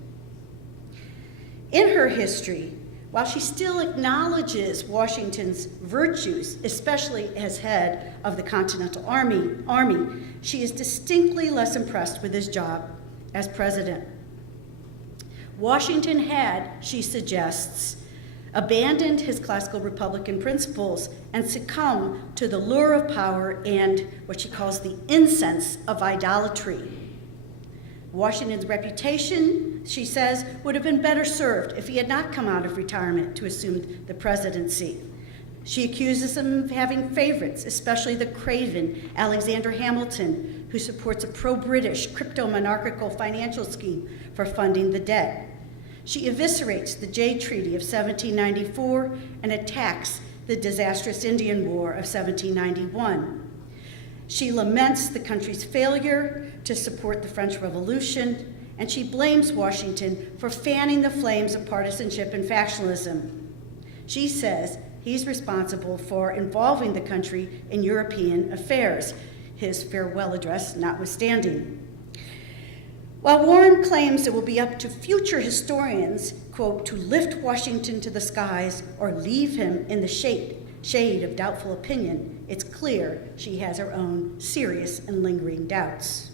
In her history, while she still acknowledges Washington's virtues, especially as head of the Continental Army, she is distinctly less impressed with his job as president. Washington had, she suggests, abandoned his classical Republican principles and succumbed to the lure of power and what she calls the incense of idolatry. Washington's reputation, she says, would have been better served if he had not come out of retirement to assume the presidency. She accuses him of having favorites, especially the craven Alexander Hamilton, who supports a pro-British crypto-monarchical financial scheme for funding the debt. She eviscerates the Jay Treaty of 1794 and attacks the disastrous Indian War of 1791. She laments the country's failure to support the French Revolution, and she blames Washington for fanning the flames of partisanship and factionalism. She says he's responsible for involving the country in European affairs, his farewell address notwithstanding. While Warren claims it will be up to future historians, quote, to lift Washington to the skies or leave him in the shade of doubtful opinion, it's clear she has her own serious and lingering doubts.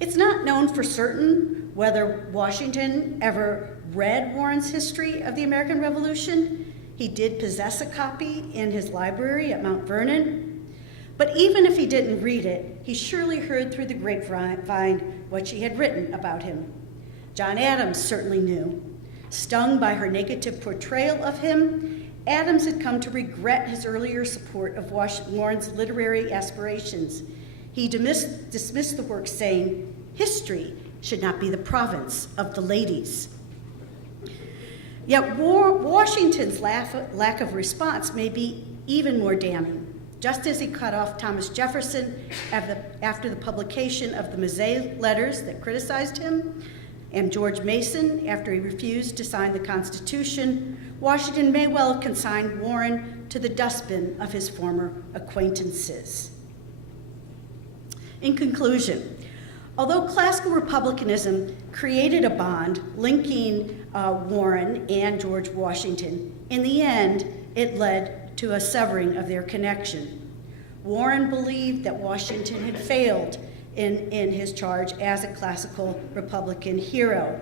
It's not known for certain whether Washington ever read Warren's history of the American Revolution. He did possess a copy in his library at Mount Vernon. But even if he didn't read it, he surely heard through the grapevine what she had written about him. John Adams certainly knew. Stung by her negative portrayal of him, Adams had come to regret his earlier support of Warren's literary aspirations. He dismissed the work, saying, "History should not be the province of the ladies." Yet Washington's lack of response may be even more damning. Just as he cut off Thomas Jefferson after the publication of the Mazzei letters that criticized him, and George Mason after he refused to sign the Constitution, Washington may well have consigned Warren to the dustbin of his former acquaintances. In conclusion, although classical republicanism created a bond linking Warren and George Washington, in the end, it led to a severing of their connection. Warren believed that Washington had failed in his charge as a classical Republican hero.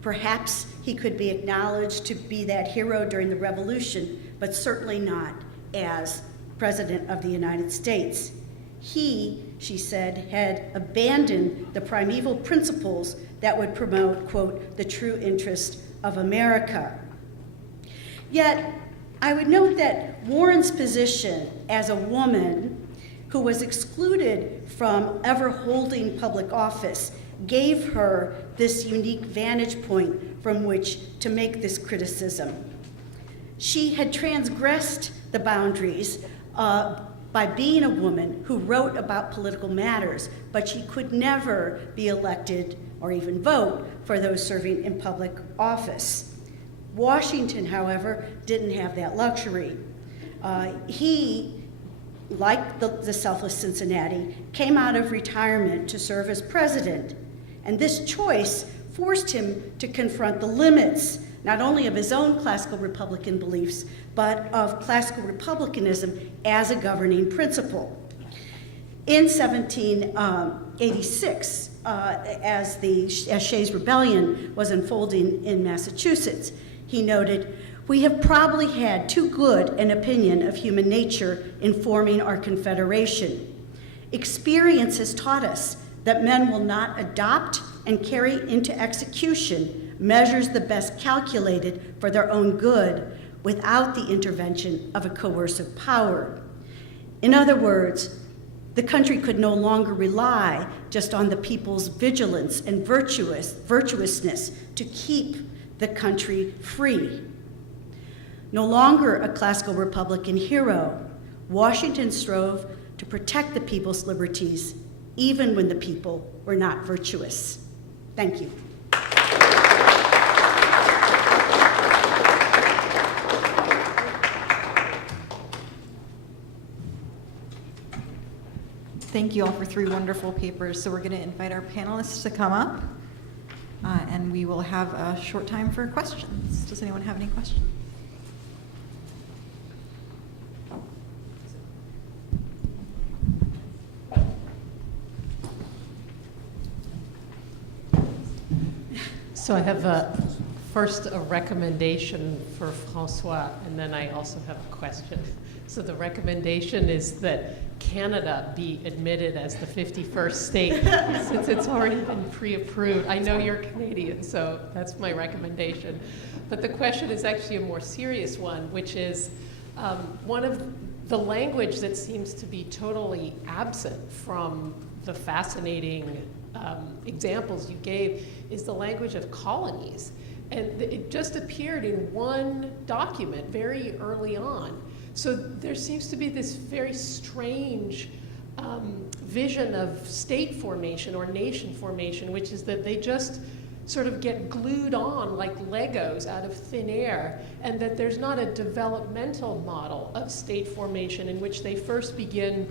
Perhaps he could be acknowledged to be that hero during the Revolution, but certainly not as President of the United States. He, she said, had abandoned the primeval principles that would promote, quote, the true interest of America. Yet, I would note that Warren's position as a woman who was excluded from ever holding public office gave her this unique vantage point from which to make this criticism. She had transgressed the boundaries by being a woman who wrote about political matters, but she could never be elected or even vote for those serving in public office. Washington, however, didn't have that luxury. He, like the selfless Cincinnati, came out of retirement to serve as president, and this choice forced him to confront the limits not only of his own classical Republican beliefs, but of classical Republicanism as a governing principle. In 1786, as Shays' Rebellion was unfolding in Massachusetts, he noted, "We have probably had too good an opinion of human nature in forming our confederation. Experience has taught us that men will not adopt and carry into execution measures the best calculated for their own good without the intervention of a coercive power." In other words, the country could no longer rely just on the people's vigilance and virtuousness to keep the country free. No longer a classical Republican hero, Washington strove to protect the people's liberties, even when the people were not virtuous. Thank you. Thank you all for 3 wonderful papers. So we're going to invite our panelists to come up, and we will have a short time for questions. Does anyone have any questions? So I have first a recommendation for Francois, and then I also have a question. So the recommendation is that Canada be admitted as the 51st state, since it's already been pre-approved. I know you're Canadian, so that's my recommendation. But the question is actually a more serious one, which is one of the language that seems to be totally absent from the fascinating examples you gave is the language of colonies. And it just appeared in one document very early on. So there seems to be this very strange vision of state formation or nation formation, which is that they just sort of get glued on like Legos out of thin air, and that there's not a developmental model of state formation in which they first begin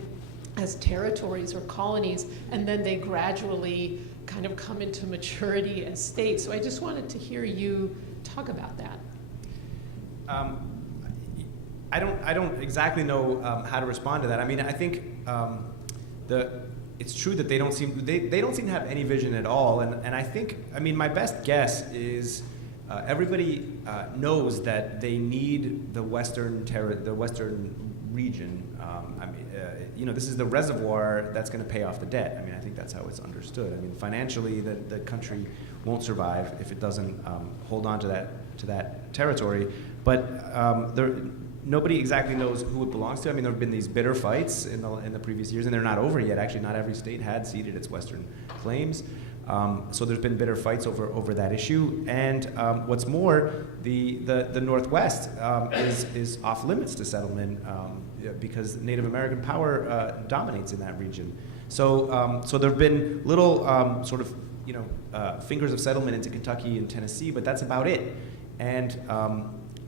as territories or colonies, and then they gradually kind of come into maturity as states. So I just wanted to hear you talk about that. I don't exactly know how to respond to that. I mean, I think it's true that they don't seem to have any vision at all. And I think, I mean, my best guess is everybody knows that they need the Western region. This is the reservoir that's going to pay off the debt. I mean, I think that's how it's understood. I mean, financially, the country won't survive if it doesn't hold on to that territory. But nobody exactly knows who it belongs to. I mean, there have been these bitter fights in the previous years, and they're not over yet. Actually, not every state had ceded its western claims. So there's been bitter fights over that issue. And what's more, the Northwest is off limits to settlement because Native American power dominates in that region. So there have been little fingers of settlement into Kentucky and Tennessee, but that's about it. And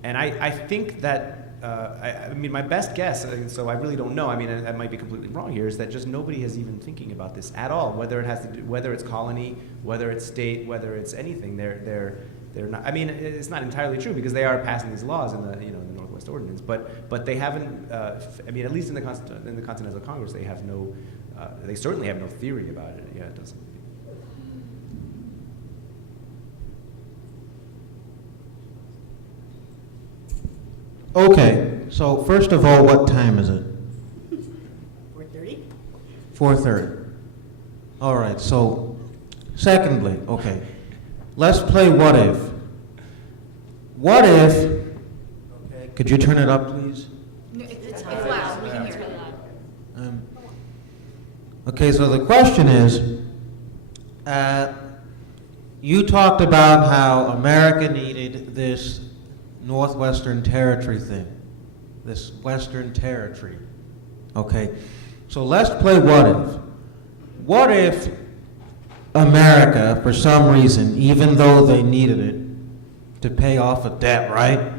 I think that. I mean, my best guess, so I really don't know, I mean, I might be completely wrong here, is that just nobody is even thinking about this at all, whether it's colony, whether it's state, whether it's anything. They're not, I mean, it's not entirely true because they are passing these laws in the Northwest Ordinance, but they haven't, I mean, at least in the Continental Congress, they have no, they certainly have no theory about it. Yeah, it doesn't. Okay, so first of all, what time is it? 4:30? 4:30. All right, so secondly, okay, let's play what if. What if, okay, could you turn it up, please? It's loud, we can hear it. Okay, so the question is, you talked about how America needed this Northwestern Territory thing, this Western Territory. Okay, so let's play what if. What if America, for some reason, even though they needed it to pay off a debt, right?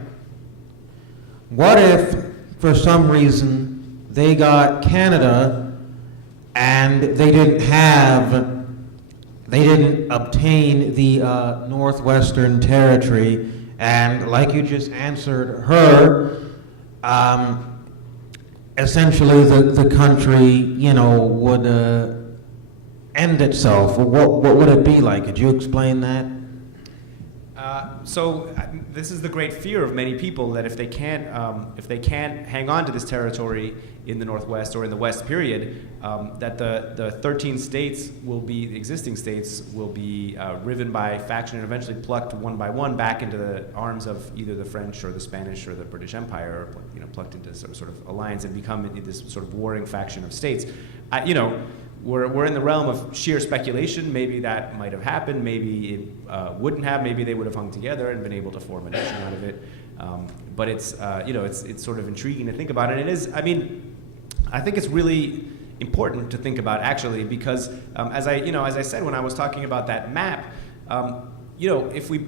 What if, for some reason, they got Canada and they didn't obtain the Northwestern Territory, And like you just answered her, essentially the country, you know, would end itself. What would it be like? Could you explain that? This is the great fear of many people, that if they can't hang on to this territory in the Northwest or in the West period, that the 13 states will be, the existing states will be riven by faction and eventually plucked one by one back into the arms of either the French or the Spanish or the British Empire, or, you know, plucked into some sort of alliance and become this sort of warring faction of states. You know, we're in the realm of sheer speculation. Maybe that might have happened. Maybe it wouldn't have. Maybe they would have hung together and been able to form a nation out of it. But it's you know, it's sort of intriguing to think about. And it is. I mean, I think it's really important to think about, actually, because as I said when I was talking about that map, you know, if we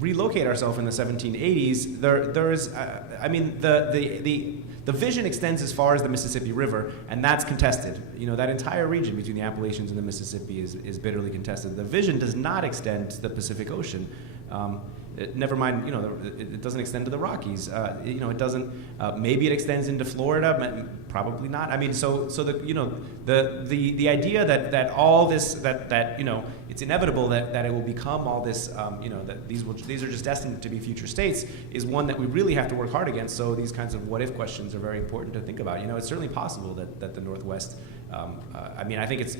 relocate ourselves in the 1780s, there is. I mean, the vision extends as far as the Mississippi River, and that's contested. You know, that entire region between the Appalachians and the Mississippi is bitterly contested. The vision does not extend to the Pacific Ocean. Never mind, you know, it doesn't extend to the Rockies. You know, it doesn't. Maybe it extends into Florida. Probably not. I mean, so the, you know, the idea that all this, that you know, it's inevitable that it will become all this, you know, that these are just destined to be future states, is one that we really have to work hard against. So these kinds of what if questions are very important to think about. You know, it's certainly possible that the Northwest. I mean, I think it's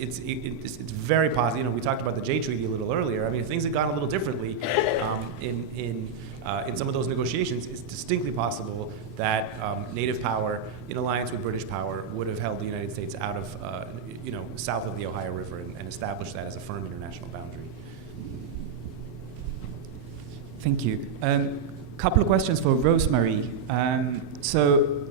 very possible. You know, we talked about the Jay Treaty a little earlier. I mean, if things had gone a little differently in some of those negotiations, it's distinctly possible that native power, in alliance with British power, would have held the United States out of, you know, south of the Ohio River and established that as a firm international boundary. Thank you. Couple of questions for Rosemary. So,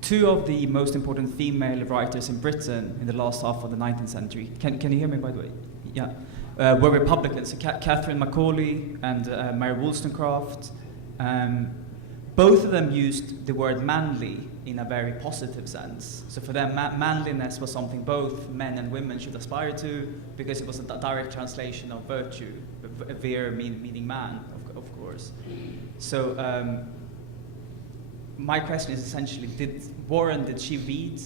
two of the most important female writers in Britain in the last half of the 19th century, can you hear me, by the way? Yeah. Were Republicans, Catherine Macaulay and Mary Wollstonecraft. Both of them used the word manly in a very positive sense. So for them, manliness was something both men and women should aspire to, because it was a direct translation of virtue, vir meaning man, of course. So my question is essentially, did she read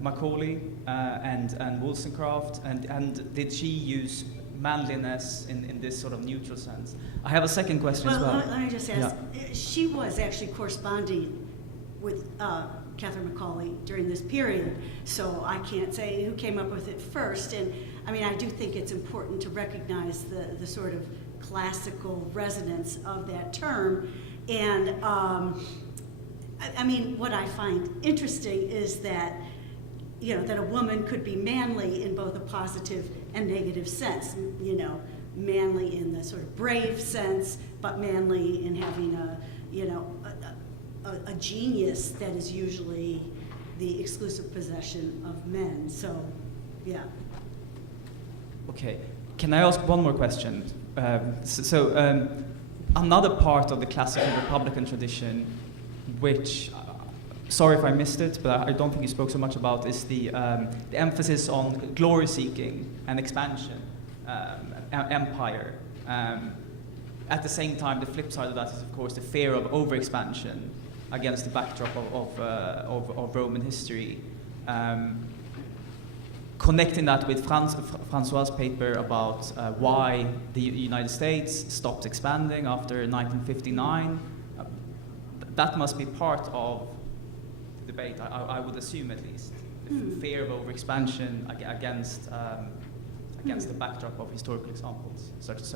Macaulay and Wollstonecraft, and did she use manliness in this sort of neutral sense? I have a second question as well. Let me just ask. Yeah. She was actually corresponding with Catherine Macaulay during this period, so I can't say who came up with it first. And I mean, I do think it's important to recognize the sort of classical resonance of that term. And I mean, what I find interesting is that, you know, that a woman could be manly in both a positive and negative sense. You know, manly in the sort of brave sense, but manly in having a, you know, a genius that is usually the exclusive possession of men. So, yeah. Okay. Can I ask one more question? Another part of the classical Republican tradition, which, sorry if I missed it, but I don't think you spoke so much about, is the emphasis on glory-seeking and expansion, empire. At the same time, the flip side of that is, of course, the fear of overexpansion against the backdrop of Roman history. Connecting that with Francois' paper about why the United States stopped expanding after 1959, that must be part of the debate, I would assume at least. The fear of overexpansion against the backdrop of historical examples, such as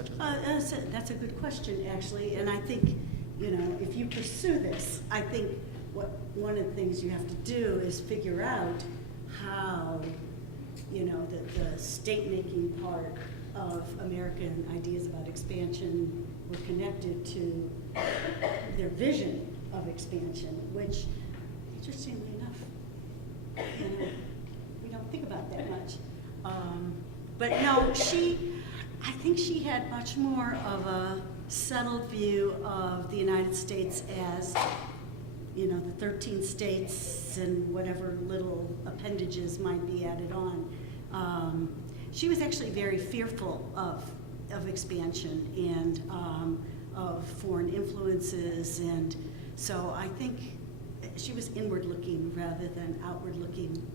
that's a good question, actually, and I think, you know, if you pursue this, I think one of the things you have to do is figure out how, you know, the state-making part of American ideas about expansion were connected to their vision of expansion, which, interestingly enough, you know, we don't think about that much. But no, I think she had much more of a settled view of the United States as, you know, the 13 states and whatever little appendages might be added on. She was actually very fearful of expansion, and of foreign influences. And so I think she was inward-looking rather than outward-looking.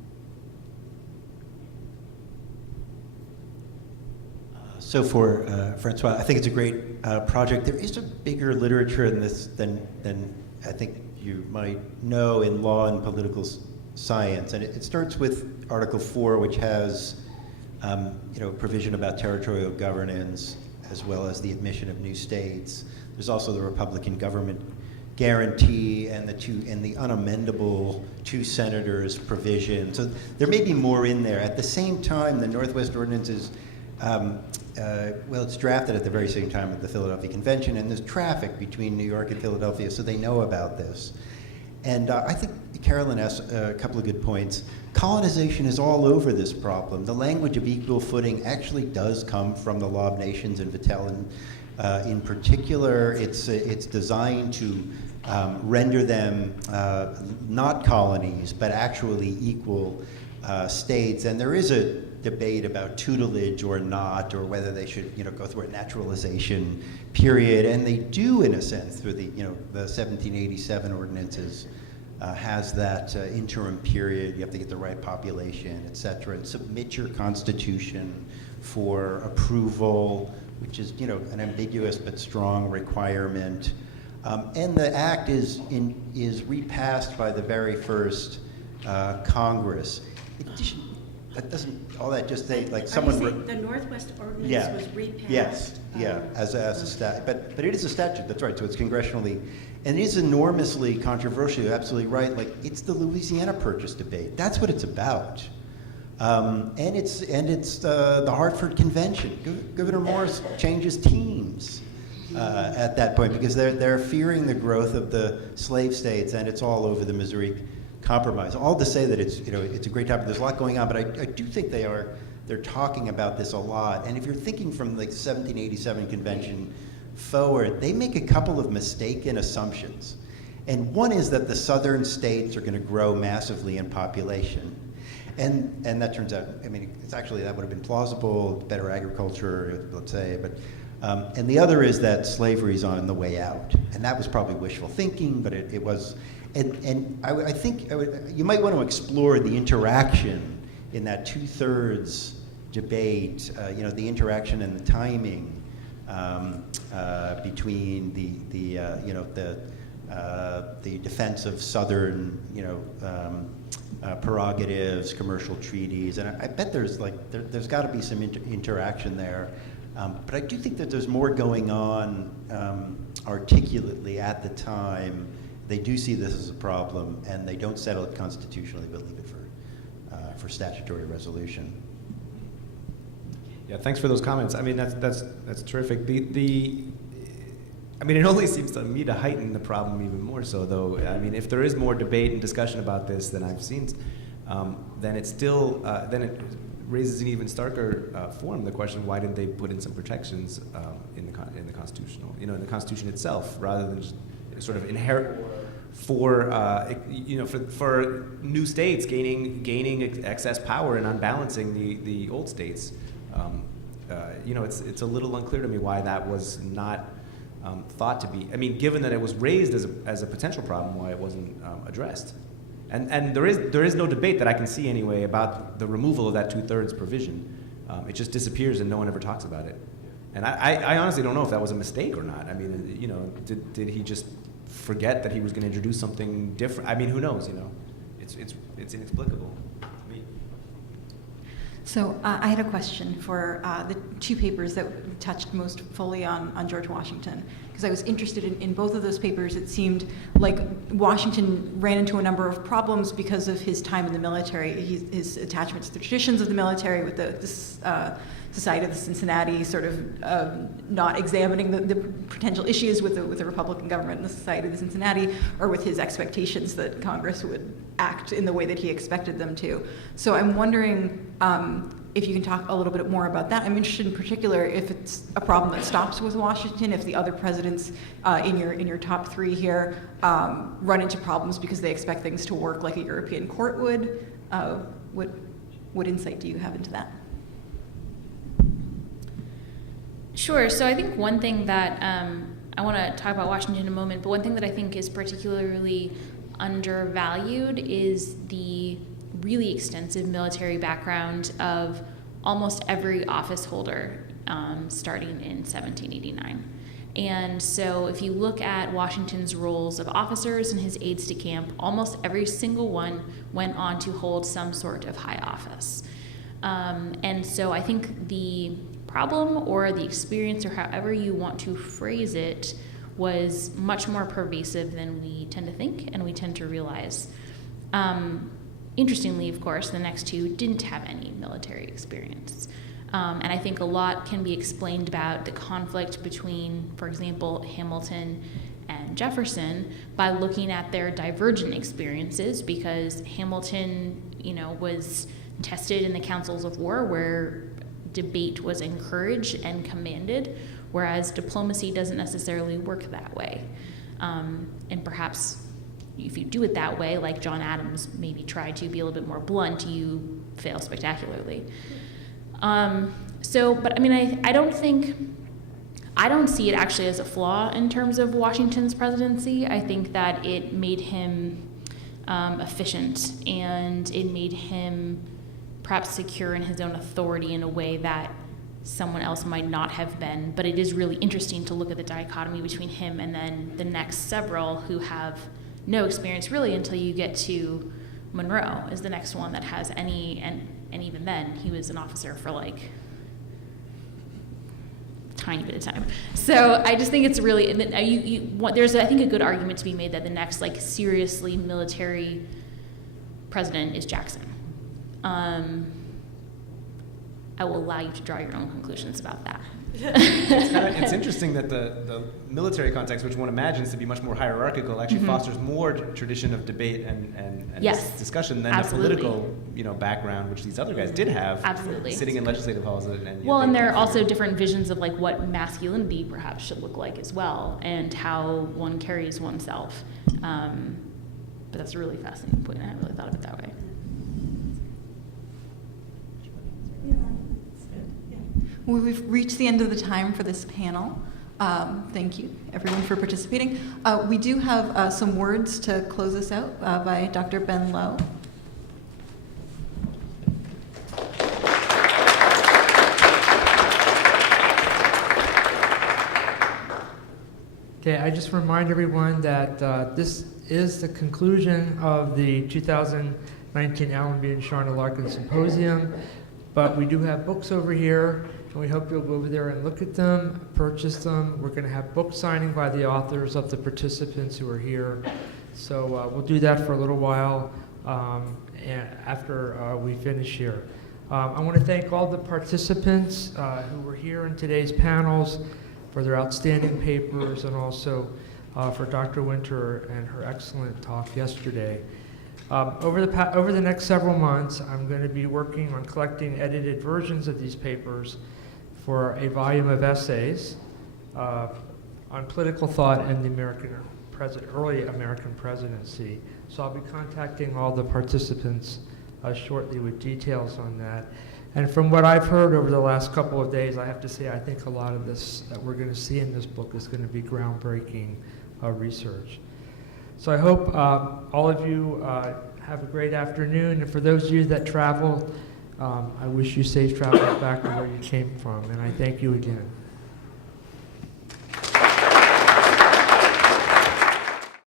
So for Francois, I think it's a great project. There is a bigger literature in this than I think you might know in law and political science. And it starts with Article 4, which has provision about territorial governance, as well as the admission of new states. There's also the Republican government guarantee and the unamendable 2 senators provision. So there may be more in there. At the same time, the Northwest Ordinance is, it's drafted at the very same time of the Philadelphia Convention, and there's traffic between New York and Philadelphia, so they know about this. And I think Carolyn asked a couple of good points. Colonization is all over this problem. The language of equal footing actually does come from the Law of Nations and Vattel in particular. It's designed to render them not colonies, but actually equal states. And there is a debate about tutelage or not, or whether they should go through a naturalization period. And they do, in a sense, through the 1787 ordinances. Has that interim period. You have to get the right population, et cetera, and submit your constitution for approval, which is an ambiguous but strong requirement. And the act is repassed by the very first Congress. That doesn't all that just say like someone. The Northwest Ordinance was repassed. Yes, as a statute, but it is a statute. That's right. So it's congressionally. And it is enormously controversial. You're absolutely right. Like it's the Louisiana Purchase debate. That's what it's about. And it's the Hartford Convention. Governor Morris changes teams at that point because they're fearing the growth of the slave states, and it's all over the Missouri Compromise. All to say that it's a great topic. There's a lot going on, but I do think they're talking about this a lot. And if you're thinking from the 1787 convention forward, they make a couple of mistaken assumptions. And one is that the southern states are going to grow massively in population. And that turns out, it's actually, that would have been plausible, better agriculture, let's say, but, and the other is that slavery's on the way out. And that was probably wishful thinking, but it was, and I think you might want to explore the interaction in that 2/3 debate, the interaction and the timing between the defense of southern prerogatives, commercial treaties, and I bet there's got to be some interaction there. But I do think that there's more going on articulately at the time. They do see this as a problem, and they don't settle it constitutionally, but leave it for statutory resolution. Yeah, thanks for those comments. That's terrific. It only seems to me to heighten the problem even more so, though. If there is more debate and discussion about this than I've seen, then it still then it raises an even starker form the question: why didn't they put in some protections in the constitutional, in the Constitution itself, rather than just sort of inherit for new states gaining excess power and unbalancing the old states. It's a little unclear to me why that was not thought to be. Given that it was raised as a potential problem, why it wasn't addressed. And there is no debate that I can see anyway about the removal of that 2/3 provision. It just disappears and no one ever talks about it. And I honestly don't know if that was a mistake or not. Did he just forget that he was going to introduce something different? Who knows? It's inexplicable to me. So I had a question for the 2 papers that touched most fully on George Washington, because I was interested in both of those papers. It seemed like Washington ran into a number of problems because of his time in the military, his attachment to the traditions of the military with the Society of the Cincinnati sort of not examining the potential issues with the Republican government and the Society of the Cincinnati, or with his expectations that Congress would act in the way that he expected them to. So I'm wondering if you can talk a little bit more about that. I'm interested in particular if it's a problem that stops with Washington, if the other presidents in your top 3 here run into problems because they expect things to work like a European court would. What insight do you have into that? Sure. So I think one thing that I I want to talk about Washington in a moment, but one thing that I think is particularly undervalued is the really extensive military background of almost every office holder starting in 1789. And so if you look at Washington's rolls of officers and his aides de camp, almost every single one went on to hold some sort of high office. And so I think the problem or the experience, or however you want to phrase it, was much more pervasive than we tend to think and we tend to realize. Interestingly, of course, the next two didn't have any military experience. And I think a lot can be explained about the conflict between, for example, Hamilton and Jefferson by looking at their divergent experiences, because Hamilton, was tested in the councils of war where debate was encouraged and commanded, whereas diplomacy doesn't necessarily work that way. And perhaps if you do it that way, like John Adams maybe tried to be a little bit more blunt, you fail spectacularly. But I mean, I don't see it actually as a flaw in terms of Washington's presidency. I think that it made him efficient, and it made him perhaps secure in his own authority in a way that someone else might not have been. But it is really interesting to look at the dichotomy between him and then the next several who have no experience really until you get to Monroe is the next one that has any, and even then he was an officer for like a tiny bit of time. So I just think it's really, there's I think a good argument to be made that the next like seriously military president is Jackson. I will allow you to draw your own conclusions about that. It's interesting that the military context, which one imagines to be much more hierarchical, actually fosters more tradition of debate and Yes, discussion than absolutely. the political background, which these other guys did have. Absolutely. Sitting in legislative halls and Well, and there are also different visions of like what masculinity perhaps should look like as well, and how one carries oneself. But that's a really fascinating point. I hadn't really thought of it that way. We've reached the end of the time for this panel. Thank you, everyone, for participating. We do have some words to close us out by Dr. Ben Lowe. Okay, I just remind everyone that this is the conclusion of the 2019 Allenby and Charna Larkin Symposium, but we do have books over here, and we hope you'll go over there and look at them, purchase them. We're going to have book signing by the authors of the participants who are here. So we'll do that for a little while after we finish here. I want to thank all the participants who were here in today's panels for their outstanding papers, and also for Dr. Winter and her excellent talk yesterday. Over the next several months, I'm going to be working on collecting edited versions of these papers for a volume of essays on political thought and the early American presidency. So I'll be contacting all the participants shortly with details on that. And from what I've heard over the last couple of days, I have to say I think a lot of this that we're going to see in this book is going to be groundbreaking research. So I hope all of you have a great afternoon. And for those of you that travel, I wish you safe travels back to where you came from. And I thank you again.